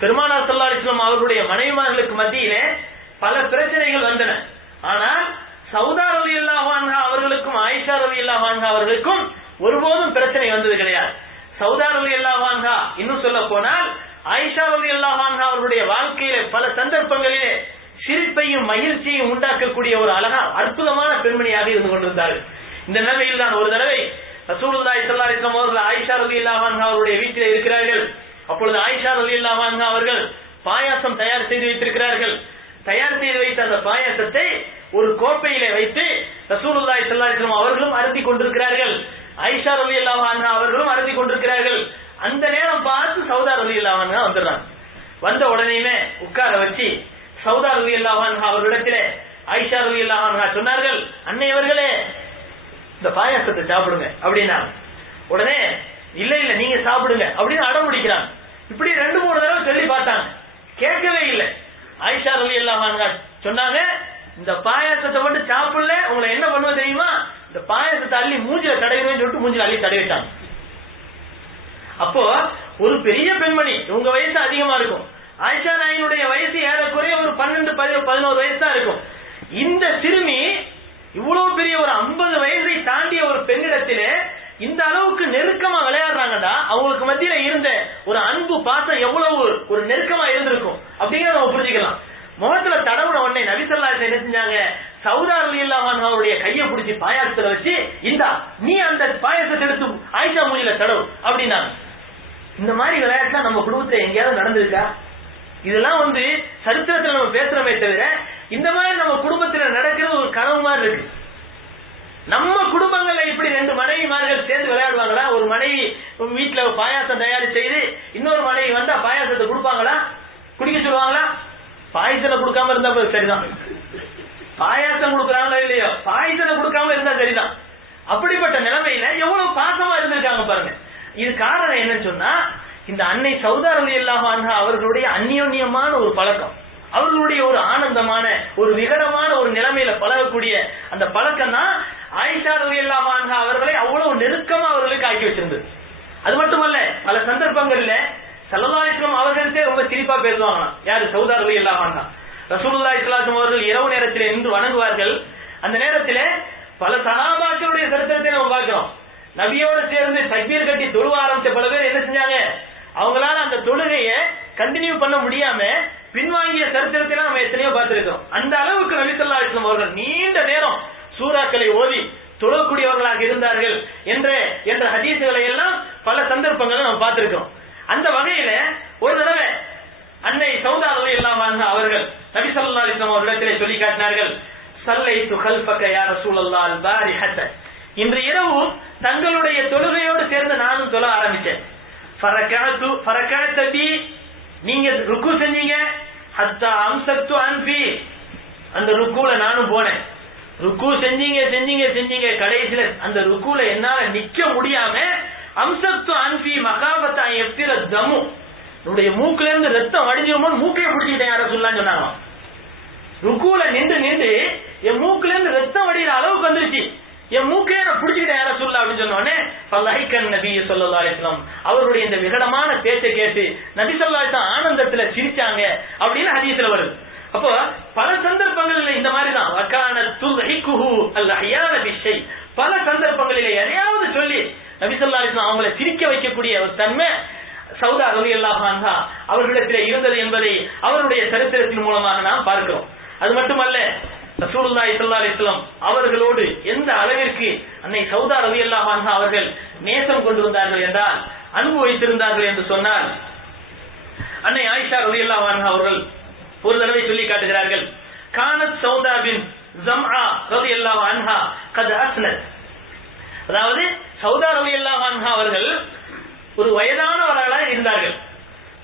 பெருமானார் ஸல்லல்லாஹு அலைஹி வஸல்லம் அவர்களுடைய மனைவிமார்களுக்கு மத்தியிலே பல பிரச்சனைகள் வந்தன. ஆனால் சௌதா ரலியல்லாஹு அன்ஹா அவர்களுக்கும் ஆயிஷா ரலியல்லாஹு அன்ஹா அவர்களுக்கும் ஒருபோதும் பிரச்சனை வந்தது கிடையாது. சௌதா ரலியல்லாஹு அன்ஹா இன்னும் சொல்ல போனால் ஆயிஷா ரலியல்லாஹு அன்ஹா அவர்களுடைய வாழ்க்கையிலே பல சந்தர்ப்பங்களிலே சிரிப்பையும் மகிழ்ச்சியையும் உண்டாக்கக்கூடிய ஒரு அழகா அற்புதமான பெண்மணியாக இருந்து கொண்டிருந்தார்கள். இந்த நிலைமையில் தான் ஒரு தடவை ரசூலுல்லாஹி ஸல்லல்லாஹு அலைஹி வஸல்லம் அவர்கள் ஆயிஷா ரலியல்லாஹு அன்ஹா அவருடைய வீட்டிலே இருக்கிறார்கள். அப்பொழுது ஆயிஷா ரலியல்லாஹு அன்ஹா அவர்கள் பாயாசம் தயார் செய்து வைத்திருக்கிறார்கள். தயார் செய்து வைத்த அந்த பாயாசத்தை ஒரு கோப்பையிலே வைத்து ரசூலுல்லாஹி ஸல்லல்லாஹு அலைஹி வஸல்லம் அவர்களும் அருந்தி கொண்டிருக்கிறார்கள். ஆயிஷா ரலியல்லாஹு அன்ஹா அவர்களும் அருந்தி கொண்டிருக்கிறார்கள். அந்த நேரம் பார்த்து சௌதா ரலியல்லாஹு அன்ஹா வந்துடுறாங்க. வந்த உடனேயுமே உட்கார வச்சு சௌதா ரலியல்லாஹு அன்ஹா அவர்களிடத்திலே ஆயிஷா ரலியல்லாஹு அன்ஹா சொன்னார்கள், அன்னை அவர்களே இந்த பாயாசத்தை சாப்பிடுங்க அப்படின்னா, உடனே இல்ல இல்ல நீங்க சாப்பிடுங்க அப்படின்னு அடம் பிடிக்கிறாங்க. இப்படி 2-3 தடவை சொல்லி பார்த்தாங்க, கேட்கவே இல்லை. ஆயிஷா ரலியல்லாஹு அன்ஹா சொன்னாங்க, இந்த பாயாசத்தை மட்டும் சாப்பிடல உங்களை என்ன பண்ணுவது தெரியுமா, இந்த பாயாசத்தை அள்ளி மூஞ்சில தடவிடுவேன்னு சொல்லிட்டு மூஞ்சில அள்ளி தடவிட்டாங்க. அப்போ ஒரு பெரிய பெண்மணி, உங்க வயசு அதிகமா இருக்கும், ஆயிஷா நாயினுடைய வயசு ஏறக்குறைய ஒரு 12-11 வயசு தான் இருக்கும். இந்த சிறுமி இவ்வளவு பெரிய ஒரு 50 வயசை தாண்டிய ஒரு பெண்ணிடத்திலே இந்த அளவுக்கு நெருக்கமா விளையாடுறாங்கடா, அவங்களுக்கு மத்தியில இருந்த ஒரு அன்பு பாசம் எவ்வளவு ஒரு நெருக்கமா இருந்திருக்கும் அப்படிங்கறத நம்ம புரிஞ்சுக்கலாம். முகத்துல தடவுன உடனே நபி ஸல்லல்லாஹு அலைஹி வஸல்லம் என்ன செஞ்சாங்க, சௌதா ரலியல்லாஹு அன்ஹா அவருடைய கையை பிடிச்சி பாயாசத்துல வச்சு, இந்தா நீ அந்த பாயாசத்தை எடுத்து ஆயிஷா மூஞ்சில தடவு அப்படின்னாங்க. இந்த மாதிரி விளையாட்டுலாம் நம்ம குடும்பத்துல எங்கேயாவது நடந்திருக்கா? இதெல்லாம் சரித்திரத்துல நம்ம பேசுறமே தவிர இந்த மாதிரி நம்ம குடும்பத்துல நடக்கிறது ஒரு கனவு மாதிரி இருக்கு. நம்ம குடும்பங்கள்ல இப்படி 2 மனைவிமார்கள் சேர்ந்து விளையாடுவாங்களா? ஒரு மனைவி வீட்டுல பாயாசம் தயார் செய்து இன்னொரு மனைவி வந்தா பாயாசத்தை கொடுப்பாங்களா, குடிக்க சொல்லுவாங்களா? பாயசத்தை கொடுக்காம இருந்தா சரிதான், பாயாசம் கொடுக்கறாங்களோ இல்லையோ பாயசத்தை கொடுக்காம இருந்தா சரிதான். அப்படிப்பட்ட நிலைமையில எவ்வளவு பாசமா இருந்திருக்காங்க பாருங்க. இது காரணம் என்னன்னு சொன்னா, இந்த அன்னை சௌதா ரலியல்லாஹு அன்ஹா அவர்களுடைய அந்யோன்யமான ஒரு பழக்கம், அவர்களுடைய ஒரு ஆனந்தமான ஒரு விகடமான ஒரு நிலைமையில பழகக்கூடிய அந்த பழக்கம் தான் ஆயிஷா ரலியல்லாஹு அன்ஹா அவர்களை அவ்வளவு நெருக்கமா அவர்களுக்கு ஆக்கி வச்சிருந்தது. அது மட்டுமல்ல, பல சந்தர்ப்பங்கள்ல ஸல்லல்லாஹு அலைஹி வஸல்லம் அவர்களே ரொம்ப சிரிப்பா பேசுவாங்களாம். யாரு? சௌதா ரலியல்லாஹு அன்ஹா. ரசூலுல்லாஹி ஸல்லல்லாஹு அலைஹி வஸல்லம் அவர்கள் இரவு நேரத்திலே நின்று வணங்குவார்கள். அந்த நேரத்திலே பல சஹாபாக்களுடைய சரித்திரத்தை நம்ம பார்க்கிறோம். நபியோடு சேர்ந்து தக்பீர் கட்டி தொழுவ ஆரம்பிச்ச பல பேர் என்ன செஞ்சாங்க, அவங்களால அந்த தொழுகையை கண்டினியூ பண்ண முடியாம பின்வாங்கிய சரித்திரத்தை நம்ம எத்தனையோ பார்த்திருக்கிறோம். அந்த அளவுக்கு நபி ஸல்லல்லாஹு அலைஹி வஸல்லம் அவர்கள் நீண்ட நேரம் சூறாக்களை ஓதி தொழக்கூடியவர்களாக இருந்தார்கள் என்ற ஹதீஸ்களை எல்லாம் பல சந்தர்ப்பங்களை நம்ம பார்த்திருக்கிறோம். அந்த வகையில ஒரு தடவை அன்னை சௌதா ரலியல்லாஹு அன்ஹா அவர்கள் நபி ஸல்லல்லாஹு அலைஹி வஸல்லம் அவர்களிடத்திலே சொல்லி காட்டினார்கள், ஸல்லைது கல்ஃபக யா ரசூலல்லாஹ் அல் பாரிஹத, இன்று இரவு தங்களுடைய தொழுகையோடு சேர்ந்து நானும் தொழ ஆரம்பிச்சேன். ஃபரகஅது பி, நீங்க ருக்கு செஞ்சீங்க, ஹத்தா அம்சக்து அன்ஃபி, அந்த ருக்குல நானும் போனேன். ருக்கு செஞ்சீங்க, கடைசியில அந்த ருக்குல என்னால நிக்க முடியாம அம்சக்து அன்ஃபி மகாபத்தா யஃப்திர தமு, என்னுடைய மூக்குல இருந்து ரத்தம் வடிஞ்சிருமோ மூக்கையை பிடிச்சிட்டேன் யார சொல்லலாம்னு சொன்னாங்க. ருக்குல நின்று என் மூக்குல இருந்து ரத்தம் வடிகிற அளவுக்கு வந்துருச்சு, என் மூக்கையை நான் பிடிச்சிக்கிட்டேன் யார சொல்லலாம் அப்படின்னு சொன்னோடனே ஃபலஹிகன் நபி ஸல்லல்லாஹு அலைஹி வஸல்லம் அவருடைய இந்த விகடமான பேச்சை கேட்டு நபி ஸல்லல்லாஹு அலைஹி வஸல்லம் ஆனந்தத்துல சிரிச்சாங்க அப்படின்னு ஹதீஸ்ல வருது. அப்போ பல சந்தர்ப்பங்கள்ல இந்த மாதிரி தான் வகான துஹிகுஹு அல் அஹ்யான பிஷை, பல சந்தர்ப்பங்களிலே எதையாவது சொல்லி நபி ஸல்லல்லாஹு அலைஹி வஸல்லம் அவங்களை சிரிக்க வைக்கக்கூடிய ஒரு தன்மை சௌதா ரலியல்லாஹு அன்ஹா அவர்களிடத்திலே இருந்தது என்பதை அவருடைய சரித்திரத்தின் மூலமாக நாம் பார்க்கிறோம். அது மட்டுமல்ல, ரசூலுல்லாஹி ஸல்லல்லாஹு அலைஹி வஸல்லம் அவர்களோடு எந்த அளவிற்கு அன்னை சௌதா ரலியல்லாஹு அன்ஹா அவர்கள் நேசம் கொண்டிருந்தார்கள் என்றால், அன்பு வைத்திருந்தார்கள் என்று சொன்னால், அன்னை ஆயிஷா ரலியல்லாஹு அன்ஹா அவர்கள் ஒரு தடவை சொல்லி காட்டுகிறார்கள், கானத் சௌதா பின் ஜம்ஆ ரலியல்லாஹு அன்ஹா கத் அஸ்னத். அதாவது சௌதா ரலியல்லாஹு அன்ஹா அவர்கள் ஒரு வயதானவர்களாக இருந்தார்கள்.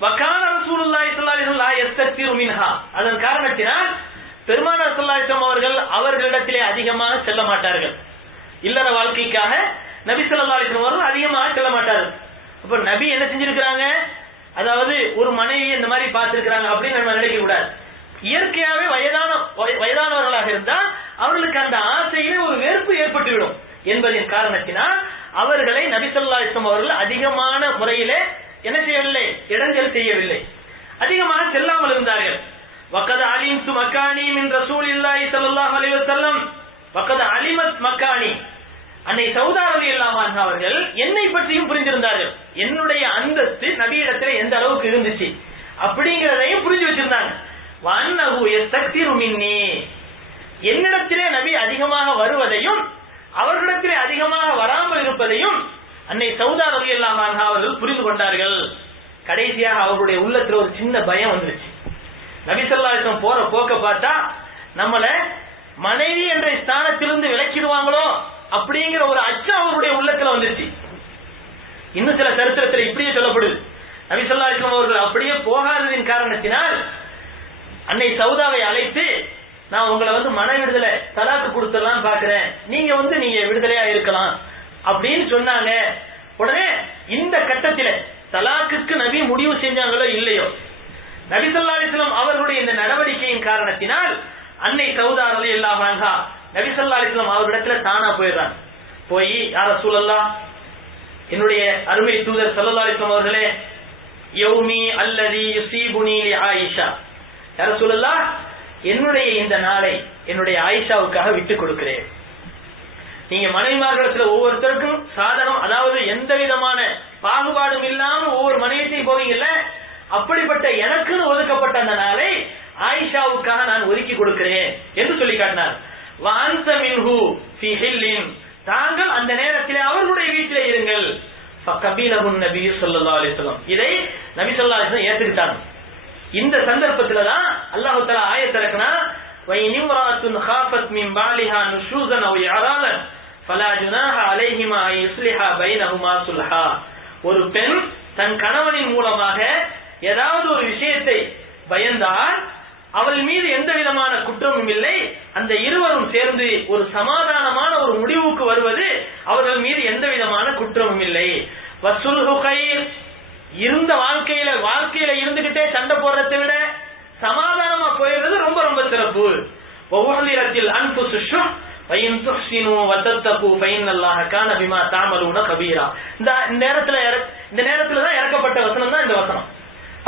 வகான ரசூலுல்லாஹி ஸல்லல்லாஹு அலைஹி வஸல்லம் யஸ்தக்பிரு மின்ஹா. அதன் காரணத்தினால் பெருமானார் ஸல்லல்லாஹு அலைஹி வஸல்லம் அவர்கள் அவர்களிடத்திலே அதிகமாக செல்ல மாட்டார்கள். இல்லற வாழ்க்கைக்காக நபி ஸல்லல்லாஹு அலைஹி வஸல்லம் அவர்கள் அதிகமாக செல்ல மாட்டார்கள். அப்ப நபி என்ன செஞ்சிருக்கிறாங்க, அதாவது ஒரு மனைவி இந்த மாதிரி பார்த்திருக்கிறாங்க அப்படின்னு நம்ம நினைக்க கூடாது. இயற்கையாவே வயதானவர்களாக இருந்தால் அவர்களுக்கு அந்த ஆசையிலே ஒரு வெறுப்பு ஏற்பட்டுவிடும் என்பதின் காரணத்தினால் அவர்களை நபி ஸல்லல்லாஹு அலைஹி வஸல்லம் அவர்கள் அதிகமான முறையிலே என்ன செய்யவில்லை, இடைஞ்சல் செய்யவில்லை, அதிகமாக செல்லாமல் இருந்தார்கள். வகத அலிம்து மக்கானி மின் ரசூலில்லாஹி ஸல்லல்லாஹு அலைஹி வஸல்லம் வகத அலிமத் மக்கானி. அன்னை சௌதா ரலியல்லாஹு அன்ஹா அவர்கள் என்னை பற்றியும் புரிந்திருந்தார்கள், என்னுடைய அந்தஸ்து நபியிடத்தில் எந்த அளவுக்கு இருந்துச்சு அப்படிங்கிறதையும் புரிஞ்சு வச்சிருந்தாங்க. வன்னஹு யஸ்தக்திரு மின்னி, என்னிடத்திலே நபி அதிகமாக வருவதையும் அவர்களிடத்திலே அதிகமாக வராமல் இருப்பதையும் அன்னை சௌதா ரலியல்லாஹு அன்ஹா அவர்கள் புரிந்து கொண்டார்கள். கடைசியாக அவர்களுடைய உள்ளத்துல ஒரு சின்ன பயம் வந்துருச்சு. நபி ஸல்லல்லாஹு அலைஹி வஸல்லம் போற போக்க பார்த்தா நம்மள மனைவி என்ற ஸ்தானத்திலிருந்து விலக்கிடுவாங்களோ அப்படிங்கிற ஒரு அச்சம் அவருடைய உள்ளத்துல வந்துருச்சு. இன்னும் சில சரித்திரத்தில் இப்படியே சொல்லப்படுது, நபி ஸல்லல்லாஹு அலைஹி வஸல்லம் அவர்கள் அப்படியே போகாததின் காரணத்தினால் அன்னை சௌதாவை அழைத்து, நான் உங்களை மன விடுதலை தலாக்கு கொடுத்துடலாம் பாக்குறேன், நீங்க விடுதலையா இருக்கலாம் அப்படின்னு சொன்னாங்க. உடனே இந்த கட்டத்தில தலாக்குக்கு நபி முடிவு செஞ்சாங்களோ இல்லையோ, நபி ஸல்லல்லாஹு அலைஹி வஸல்லம் அவர்களுடைய இந்த நடவடிக்கையின் காரணத்தினால் அன்னை சௌதா ரலியல்லாஹு அன்ஹா நபி ஸல்லல்லாஹு அலைஹி வஸல்லம் அவர்களிடத்துல தானா போயிடுறாங்க. போய், யா ரசூலல்லாஹ், என்னுடைய அருமை தூதர் ஸல்லல்லாஹு அலைஹி வஸல்லம் அவர்களே, யௌமி அல்லதி யுஸீபுனி லி ஆயிஷா, யா ரசூலல்லாஹ், என்னுடைய இந்த நாளை என்னுடைய ஆயிஷாவுக்காக விட்டு கொடுக்கிறேன். நீங்க மனைவிமார்களிடத்துல ஒவ்வொருத்தருக்கும் சாதகம், அதாவது எந்த விதமான பாகுபாடும் இல்லாம ஒவ்வொரு மனைவியத்தையும் போவீங்கல்ல, அப்படிப்பட்ட எனக்குன்னு ஒதுக்கப்பட்ட அந்த நாளை ஆயிஷாவுக்காக நான் ஒதுக்கி கொடுக்கிறேன் என்று சொல்லி காட்டினார். வான்ஸ மின்ஹு ஃபீ ஹில்லின், தாங்கள் அந்த நேரத்திலே அவர்களுடைய வீட்டிலே இருங்கள். ஃபகபீலஹு நபி ஸல்லல்லாஹு அலைஹி வஸல்லம், இதை நபி ஸல்லல்லாஹு அலைஹி வஸல்லம் ஏத்துக்கிட்டாங்க. இந்த சந்தர்ப்பத்துல தான் அல்லாஹ் தஆலா ஆயத் இறக்குனா, வஇன் இம்ராஅத்துன் காஃபத் மின் பாலிஹா நுஷூஸன் அவ் இஅராலன் ஃபலா ஜுனாஹ அலைஹிமா அன் யுஸ்லிஹா பைனஹுமா சுல்ஹா. ஒரு பெண் தன் கணவனின் மூலமாக ஏதாவது ஒரு விஷயத்தை பயந்தால் அவள் மீது எந்த விதமான குற்றமும் இல்லை, அந்த இருவரும் சேர்ந்து ஒரு சமாதானமான ஒரு முடிவுக்கு வருவது அவர்கள் மீது எந்த விதமான குற்றமும் இல்லை. வசுல்ஹு கைர், இருந்த வாழ்க்கையில இருந்துகிட்டே சண்டை போடுறதை விட சமாதானமா போயிடுறது ரொம்ப ரொம்ப சிறப்பு. வஹுலிரத்தில் அன்ஃபுஸு ஷுஹ் வஇன் துஹ்ஸினு வதத்தகு ஃபஇன்னல்லாஹ கான பிமா தஅமலூன கபீரா. இந்த நேரத்துல தான் இறக்கப்பட்ட வசனம் தான் இந்த வசனம்.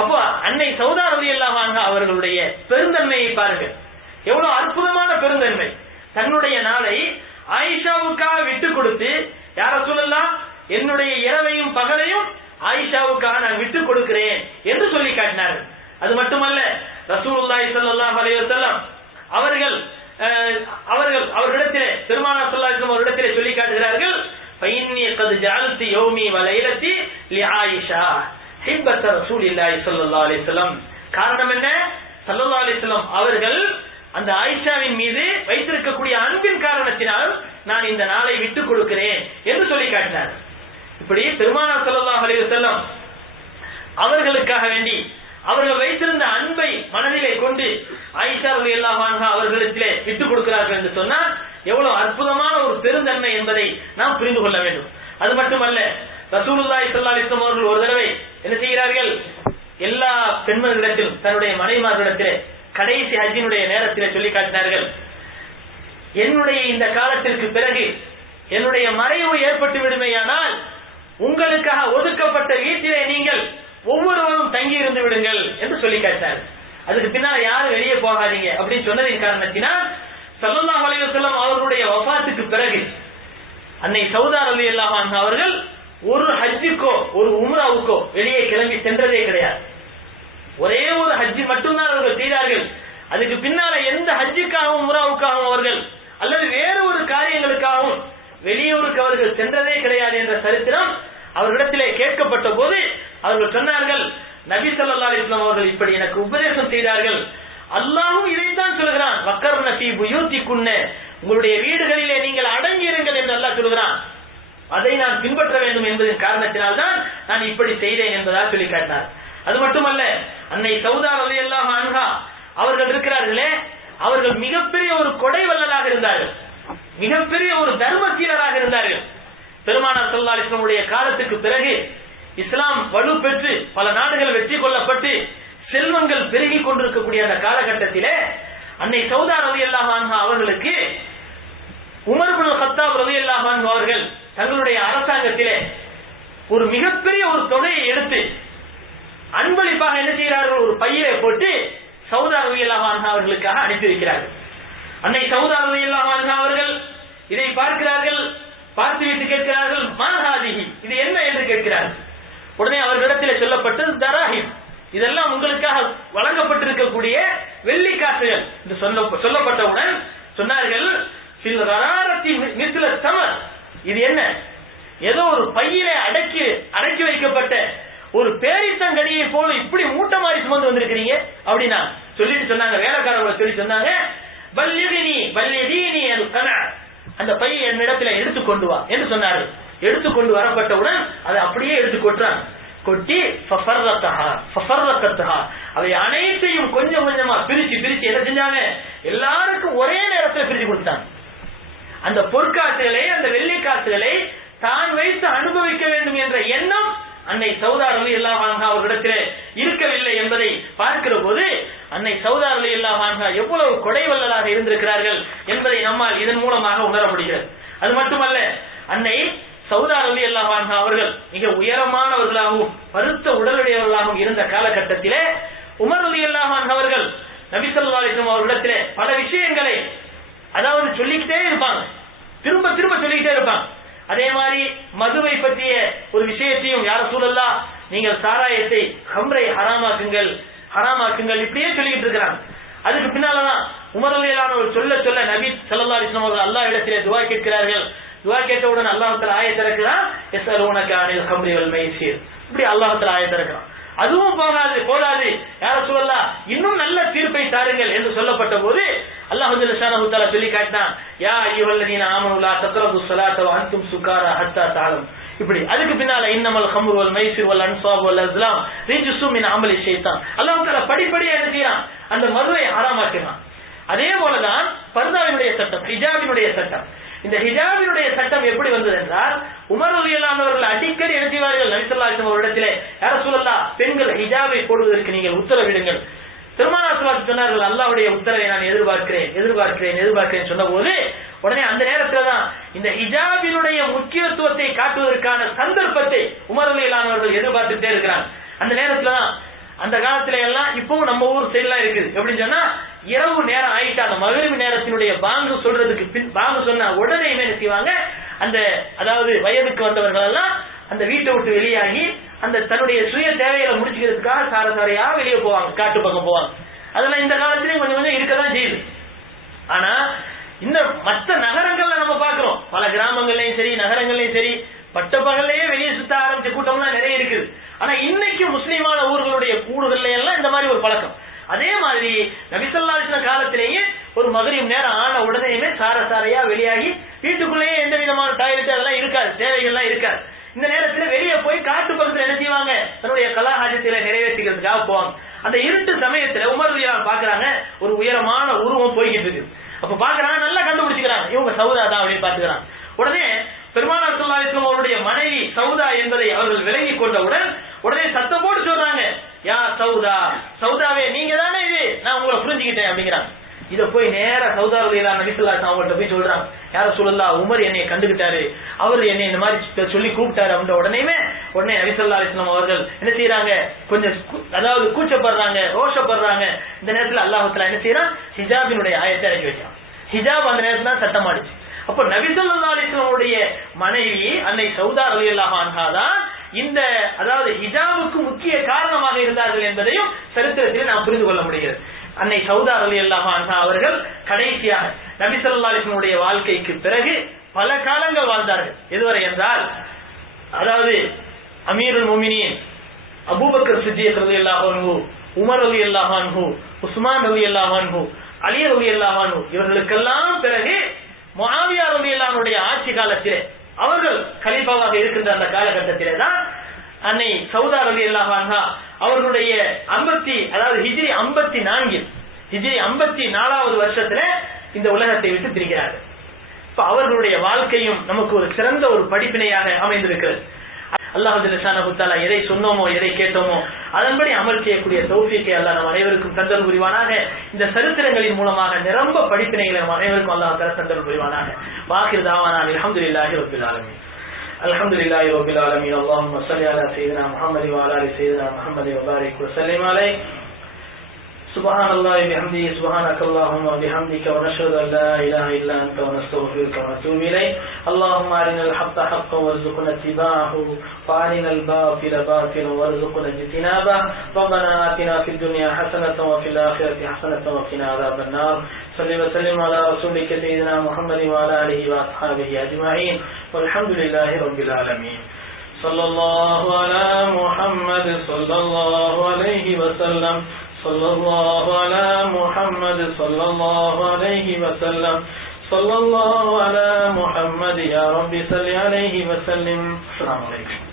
அப்போ அன்னை சௌதா ரலியல்லாஹு அன்ஹா அவர்களுடைய பெருந்தன்மையை பாருங்க, எவ்வளவு அற்புதமான பெருந்தன்மை. தன்னுடைய நாளை ஆயிஷாவுக்காக விட்டு கொடுத்து, யா ரசூலல்லாஹ், என்னுடைய இரவையும் பகலையும் ஆயிஷாவுக்காக நான் விட்டு கொடுக்கிறேன் என்று சொல்லி காட்டினார்கள். அது மட்டுமல்ல, ரசூலுல்லாஹி ஸல்லல்லாஹு அலைஹி வஸல்லம் அவர்களிடத்திலே பெருமானார் ஸல்லல்லாஹு அலைஹி வஸல்லம் அவர்களிடத்திலே சொல்லி காட்டுகிறார்கள், ஃபஇன்னி கத் ஜஅல்து யௌமி வ லைலதி லி ஆயிஷா ஹிப்பத ரசூலில்லாஹி ஸல்லல்லாஹு அலைஹி வஸல்லம். காரணம் என்ன? ஸல்லல்லாஹு அலைஹி வஸல்லம் அவர்கள் அந்த ஆயிஷாவின் மீது வைத்திருக்கக்கூடிய அன்பின் காரணத்தினால் நான் இந்த நாளை விட்டுக் கொடுக்கிறேன் என்று சொல்லி காட்டினார். இப்படி பெருமானார் ஸல்லல்லாஹு அலைஹி வஸல்லம் அவர்களுக்காக வேண்டி அவர்கள் வைத்திருந்த அன்பை மனதிலே கொண்டு ஆயிஷா ரலியல்லாஹு அன்ஹா அவர்களிடத்திலே விட்டுக் கொடுக்கிறார்கள் என்று சொன்னால் எவ்வளவு அற்புதமான ஒரு பெருந்தன்மை என்பதை நாம் புரிந்து கொள்ள வேண்டும். அது மட்டுமல்ல, ரசூலுல்லாஹி ஸல்லல்லாஹு அலைஹி வஸல்லம் அவர்கள் ஒரு தடவை என்ன செய்கிறார்கள், எல்லா பெண்மணிகளிடத்திலும் தன்னுடைய மனைவிமார்களிடத்திலே கடைசி ஹஜ்ஜினுடைய நேரத்திலே சொல்லி காட்டினார்கள், என்னுடைய இந்த காலத்திற்கு பிறகு என்னுடைய மறைவு ஏற்பட்டு விடுமையானால் உங்களுக்காக ஒதுக்கப்பட்ட வீட்டிலே நீங்கள் ஒவ்வொருவரும் தங்கி இருந்து விடுங்கள் என்று சொல்லி காட்டினார். அதுக்கு பின்னால் யாரும் வெளியே போகாதீங்க அப்படின்னு சொன்னதின் காரணத்தினால் ஸல்லல்லாஹு அலைஹி வஸல்லம் அவர்களுடைய வஃபாத்துக்கு பிறகு அன்னை சௌதா ரலியல்லாஹு அன்ஹா அவர்கள் ஒரு ஹஜ்ஜுக்கோ ஒரு உம்ராவுக்கோ வெளியே கிளம்பி சென்றதே கிடையாது. ஒரே ஒரு ஹஜ்ஜி மட்டும்தான் அவர்கள் செய்தார்கள். அதுக்கு பின்னால எந்த ஹஜ்ஜுக்காகவும் உம்ராவுக்காகவும் அவர்கள் அல்லது வேறு ஒரு காரியங்களுக்காகவும் வெளியூருக்கு அவர்கள் சென்றதே கிடையாது என்ற சரித்திரம் அவர்களிடத்திலே கேட்கப்பட்ட போது அவர்கள் சொன்னார்கள், நபி ஸல்லல்லாஹு அலைஹி வஸல்லம் அவர்கள் இப்படி எனக்கு உபதேசம் செய்தார்கள். அல்லாஹ்வும் இதைத்தான் சொல்கிறான், வக்கர்ன ஃபீ புயூத்திகுன்ன, உங்களுடைய வீடுகளிலே நீங்கள் அடங்கியிருங்கள் என்று அல்லாஹ் சொல்கிறான். அதை நான் பின்பற்ற வேண்டும் என்பதன் காரணத்தினால்தான் நான் இப்படி செய்தேன் என்பதாக சொல்லி காட்டினார். அது மட்டுமல்ல, அன்னை சௌதா ரலியல்லாஹு அன்ஹா அவர்கள் இருக்கிறார்களே, அவர்கள் மிகப்பெரிய ஒரு கொடை வல்லலாக இருந்தார்கள், மிகப்பெரிய ஒரு தர்மசீலராக இருந்தார்கள். பெருமானார் ஸல்லல்லாஹு அலைஹி வஸல்லம் காலத்துக்கு பிறகு இஸ்லாம் வலு பெற்று பல நாடுகள் வெற்றி கொள்ளப்பட்டு செல்வங்கள் பெருகி கொண்டிருக்கக்கூடிய அந்த காலகட்டத்திலே அன்னை சௌதா ரலியல்லாஹு அன்ஹா அவர்களுக்கு உமர் இப்னு கத்தாப் ரலியல்லாஹு அன்ஹு அவர்கள் தங்களுடைய அரசாங்கத்திலே ஒரு மிகப்பெரிய ஒரு தொகையை எடுத்து அன்பளிப்பாக என்ன செய்கிறார்கள், ஒரு பையிலே போட்டு சௌதா ரலியல்லாஹு அன்ஹா அவர்களுக்காக அனுப்பி வைக்கிறார்கள். அன்னை சௌதா ரலியல்லாஹு அன்ஹா அவர்கள் இதை பார்க்கிறார்கள், பார்த்துவிட்டு கேட்கிறார்கள், மாஹாதிஹி, இது என்ன என்று கேட்கிறார்கள். உடனே அவர்களிடத்தில் சொல்லப்பட்டது தராஹிம், இதெல்லாம் உங்களுக்காக வழங்கப்பட்டிருக்கக்கூடிய வெள்ளி காசுகள் என்று சொல்லப்பட்டவுடன் சொன்னார்கள், சில கராரத்தி மிஸ்ல தமர், இது என்ன, ஏதோ ஒரு பையிலே அடக்கி வைக்கப்பட்ட ஒரு பேரித்தங்கனியை போல இப்படி மூட்டை மாதிரி சுமந்து வந்திருக்கிறீங்க அப்படின்னா சொல்லிட்டு சொன்னாங்க. வேலைக்காரர்களை சொல்லி சொன்னாங்க, பல்யதீனி அந்த பையை என்னிடத்துல எடுத்துக்கொண்டு வா என்று சொன்னார்கள். எடுத்துக்கொண்டு வரப்பட்டவுடன் அதை அப்படியே எடுத்து கொட்டி அவை அனைத்தையும் கொஞ்சம் கொஞ்சமா பிரிச்சு என்ன செஞ்சாங்க, எல்லாருக்கும் ஒரே நேரத்தில் பிரிச்சு கொடுத்தாங்க. அந்த பொற்காசுகளை, அந்த வெள்ளி காசுகளை தான் வைத்து அனுபவிக்க வேண்டும் என்ற எண்ணம் அன்னை சௌதா ரலியல்லாஹு அன்ஹா அவர்களிடத்திலே இருக்கவில்லை என்பதை பார்க்கிற போது அன்னை சௌதா ரலியல்லாஹு அன்ஹா எவ்வளவு கொடைவல்லலாக இருந்திருக்கிறார்கள் என்பதை நம்மால் இதன் மூலமாக உணர முடிகிறது. அது மட்டுமல்ல, அன்னை சௌதா ரலியல்லாஹு அன்ஹா அவர்கள் மிக உயரமானவர்களாகவும் பருத்த உடலுடையவர்களாகவும் இருந்த காலகட்டத்திலே உமர் ரலியல்லாஹு அன்ஹு அவர்கள் நபி ஸல்லல்லாஹு அலைஹி வஸல்லம் அவர்களிடத்திலே பல விஷயங்களை அதாவது சொல்லிக்கிட்டே இருப்பாங்க, திரும்ப திரும்ப சொல்லிக்கிட்டே இருப்பாங்க. அதே மாதிரி மதுவை பற்றிய ஒரு விஷயத்தையும், யா ரசூலல்லாஹ் நீங்கள் சாராயத்தை ஹம்ரை ஹராமாக்குங்கள் இப்படியே சொல்லிட்டு இருக்கிறாங்க. அதுக்கு பின்னாலதான் உமர் ரலியல்லாஹு அன்ஹு சொல்ல நபி ஸல்லல்லாஹு அலைஹி வஸல்லம் அவர்கள் அல்லாஹ் இடத்திலே துஆ கேட்கிறார்கள். துஆ கேட்டவுடன் அல்லாஹ் தஆலா ஆயத் இறக்குறான், யஸ்அலூனக அனில் ஹம்ரி வல் மைஸிர், இப்படி அல்லாஹ் தஆலா ஆயத் இறக்குறான். அதுவும் போதாது, யா ரசூலல்லாஹ் இன்னும் நல்ல தீர்ப்பை தாருங்கள் என்று சொல்லப்பட்ட போது அல்லாஹ் ஜல்லஷானஹு தஆலா சொல்லி காட்டினான், யா அய்யுஹல்லதீன ஆமனு லா தக்ரபுஸ் ஸலாத்த வ அன்தும் சுகாரா ஹத்தா தஅலம். இப்படி அதுக்கு பின்னால இன்னமல் ஹம்ரு வல் மைஸிர் வல் அன்சாப் வல் அஸ்லாம் ரிஜ்ஸும் மின் அமலி ஷைத்தான், அல்லாஹ் தஆலா படிப்படியா என்ன செய்றான், அந்த மதுவை ஹராமாக்குறான். அதே போலதான் பர்தாவினுடைய சட்டம், ஹிஜாபினுடைய சட்டம். இந்த ஹிஜாபினுடைய சட்டம் எப்படி வந்தது என்றால், உமர் ரலியல்லாஹு அன்ஹு அவர்கள் அடிக்கடி என்ன செய்வார்கள், நபி ஸல்லல்லாஹு அலைஹி வஸல்லம் அவர்களிடத்திலே, யா ரசூலல்லாஹ் பெண்கள் ஹிஜாபை போடுவதற்கு நீங்கள் உத்தரவிடுங்கள். பெருமானார் ஸல்லல்லாஹு அலைஹி வஸல்லம் சொன்னார்கள், அல்லாஹ்வுடைய உத்தரவை நான் எதிர்பார்க்கிறேன் சொன்னபோது உடனே அந்த நேரத்தில் தான் இந்த ஹிஜாபினுடைய முக்கியத்துவத்தை காட்டுவதற்கான சந்தர்ப்பத்தை உமர் ரலியல்லாஹு அன்ஹு அவர்கள் எதிர்பார்த்துட்டே இருக்கிறாங்க. அந்த நேரத்துல தான் அந்த காலத்துல எல்லாம் இப்பவும் நம்ம ஊர் சைடுலாம் இருக்குது. எப்படின்னு சொன்னா, இரவு நேரம் ஆயிட்டா அந்த மகரிபு நேரத்தினுடைய பாங்கு சொல்றதுக்கு பாங்கு சொன்ன உடனே என்ன செய்வாங்க, அந்த அதாவது வயதுக்கு வந்தவர்கள் எல்லாம் அந்த வீட்டை விட்டு வெளியாகி அந்த தன்னுடைய சுய தேவைகளை முடிச்சுக்கிறதுக்காக சாரையா வெளியே போவாங்க, காட்டு பக்கம் போவாங்க. அதெல்லாம் இந்த காலத்திலயும் கொஞ்சம் கொஞ்சம் இருக்கதான் செய்யுது. ஆனா இந்த மற்ற நகரங்கள்ல நம்ம பாக்குறோம், பல கிராமங்கள்லயும் சரி நகரங்கள்லயும் சரி பட்ட பகல்லையே வெளியே சுத்த ஆரம்பிச்ச கூட்டம்லாம் நிறைய இருக்குது. ஆனா இன்னைக்கு முஸ்லிமான ஊர்களுடைய கூடுகள்ல எல்லாம் இந்த மாதிரி ஒரு பழக்கம். அதே மாதிரி நபி ஸல்லல்லாஹு அலைஹி வஸல்லம் காலத்திலேயே ஒரு மகரிப் நேரம் ஆன உடனேயுமே சாரையா வெளியாகி வீட்டுக்குள்ளேயே எந்த விதமான டாய்லெட் அதெல்லாம் இருக்காது, தேவைகள்லாம் இருக்காது. இந்த நேரத்தில் வெளியே போய் காட்டு பக்கத்தில் என்ன செய்வாங்க, தன்னுடைய கலாஹாஜத்தில நிறைவேற்றிக்கிறதுக்காக போவாங்க. அந்த இருட்டு சமயத்துல உமர் ரலியல்லாஹு அன்ஹு பாக்குறாங்க, ஒரு உயரமான உருவம் போய்கிட்டு இருக்கு. அப்ப பாக்குறாங்க, நல்லா கண்டுபிடிச்சுக்கிறாங்க, இவங்க சௌதா தான் அப்படின்னு பாத்துக்கிறாங்க. உடனே பெருமானார் ஸல்லல்லாஹு அலைஹி வஸல்லம் அவருடைய மனைவி சௌதா என்பதை அவர்கள் விளங்கிக் கொண்டவுடன் உடனே சத்தம் போட்டு சொல்றாங்க, யா சௌதாவே நீங்க தானே இது, நான் உங்களை புரிஞ்சுக்கிட்டேன் அப்படிங்கிறாங்க. இத போய் நேரா சௌதா ரலியல்லாஹு அன்ஹு நபி ஸல்லல்லாஹு அலைஹி வஸல்லம் அவங்கள்ட்ட போய் சொல்றாங்க, யா ரசூலல்லாஹ் உமர் என்னை கண்டுகிட்டாரு, அவர் என்னை இந்த மாதிரி சொல்லி கூப்பிட்டாரு அப்படின்ற உடனே நபி ஸல்லல்லாஹு அலைஹி வஸல்லம் அவர்கள் என்ன செய்யறாங்க, கொஞ்சம் அதாவது கூச்சப்படுறாங்க, ரோஷப்படுறாங்க. இந்த நேரத்தில் அல்லாஹ் தஆலா என்ன செய்யறான், ஹிஜாபினுடைய ஆயத்தை இறக்கி வச்சான். ஹிஜாப் அந்த நேரத்துல தான் சட்டமாடுச்சு. அப்ப நபி ஸல்லல்லாஹு அலைஹி வஸல்லம் மனைவி அன்னை சௌதா ரலியல்லாஹு அன்ஹா தான் இந்த அதாவது ஹிஜாபுக்கு முக்கிய காரணமாக இருந்தார்கள் என்பதையும் சரித்திரத்தில் நாம் புரிந்து கொள்ள முடிகிறது. அன்னை சௌதா ரலியல்லாஹு அன்ஹா அவர்கள் கடைசியாக நபி ஸல்லல்லாஹு அலைஹி வஸல்லம் வாழ்க்கைக்கு பிறகு பல காலங்கள் வாழ்ந்தார்கள். எதுவரை என்றால் அதாவது அமீருல் முஃமினீன் அபூபக்கர் சித்திக் ரலியல்லாஹு அன்ஹு, உமர் ரலியல்லாஹு அன்ஹு, உஸ்மான் ரலியல்லாஹு அன்ஹு, அலி ரலியல்லாஹு அன்ஹு இவர்களுக்கெல்லாம் பிறகு முஆவியா ரலியல்லாஹு அன்ஹுடைய ஆட்சி காலத்திலே அவர்கள் கலீஃபாவாக இருக்கின்ற அந்த காலகட்டத்திலே தான் அன்னை சௌதா ரலியல்லாஹு அன்ஹா அவர்களுடைய அதாவது ஹிஜ்ரி 54 ஹிஜ்ரி 54வது வருஷத்துல இந்த உலகத்தை விட்டு பிரிக்கிறார்கள். இப்ப அவர்களுடைய வாழ்க்கையும் நமக்கு ஒரு சிறந்த ஒரு படிப்பினையாக அமைந்திருக்கிறது. அல்லாஹ் ஜல்லஷானஹு தஆலா எதை சொன்னோமோ எதை கேட்டோமோ அதன்படி அமல் செய்யக்கூடிய தௌஃபீக்கை அல்லாஹ் நம் அனைவருக்கும் தந்தல் புரிவானாக. இந்த சரித்திரங்களின் மூலமாக நிரம்ப படிப்பினைகளை நம் அனைவருக்கும் அல்லாஹ் தந்தல் புரிவானாக. வாகிர் தாவானா அல்ஹம்துலில்லாஹி ரப்பில் ஆலமீன். அல்ஹம்துலில்லாஹி ரப்பில் ஆலமீன். அல்லாஹும்ம ஸல்லி அலா ஸய்யிதினா முஹம்மதி வ அலா ஆலி ஸய்யிதினா முஹம்மதி வ பாரிக் வ ஸல்லிம் அலைஹி. சுப்ஹானல்லாஹி பிஹம்திஹி சுப்ஹானக்கல்லாஹும்ம வ பிஹம்திக வ நஷ்ஹது அன் லா இலாஹா இல்லா அன்த வ நஸ்தக்ஃபிருக வ நத்தூபு இலைக். அல்லாஹும்ம அரினல் ஹக்க ஹக்கன் வர்ஸுக்னா இத்திபாஅஹு வ அரினல் பாத்தில பாத்திலன் வர்ஸுக்னா இஜ்தினாபஹு. ரப்பனா ஆத்தினா ஃபித் துன்யா ஹஸனத்தன் வ ஃபில் ஆখিরাতি ஹஸனத்தன் வ கினா அஸாபன் நார். ஸல்லி வ ஸல்லிம் அலா ரசூலிக ஸய்யிதினா முஹம்மதி வ அலா ஆலிஹி வ அஸ்ஹாபிஹி அஜ்மஈன். வல்ஹம்துலில்லாஹி ரப்பில் ஆலமீன். ஸல்லல்லாஹு அலா முஹம்மத் ஸல்லல்லாஹு அலைஹி வஸல்லம். صلى الله على محمد صلى الله عليه وسلم. صلى الله على محمد يا رب صل عليه وسلم. السلام عليكم.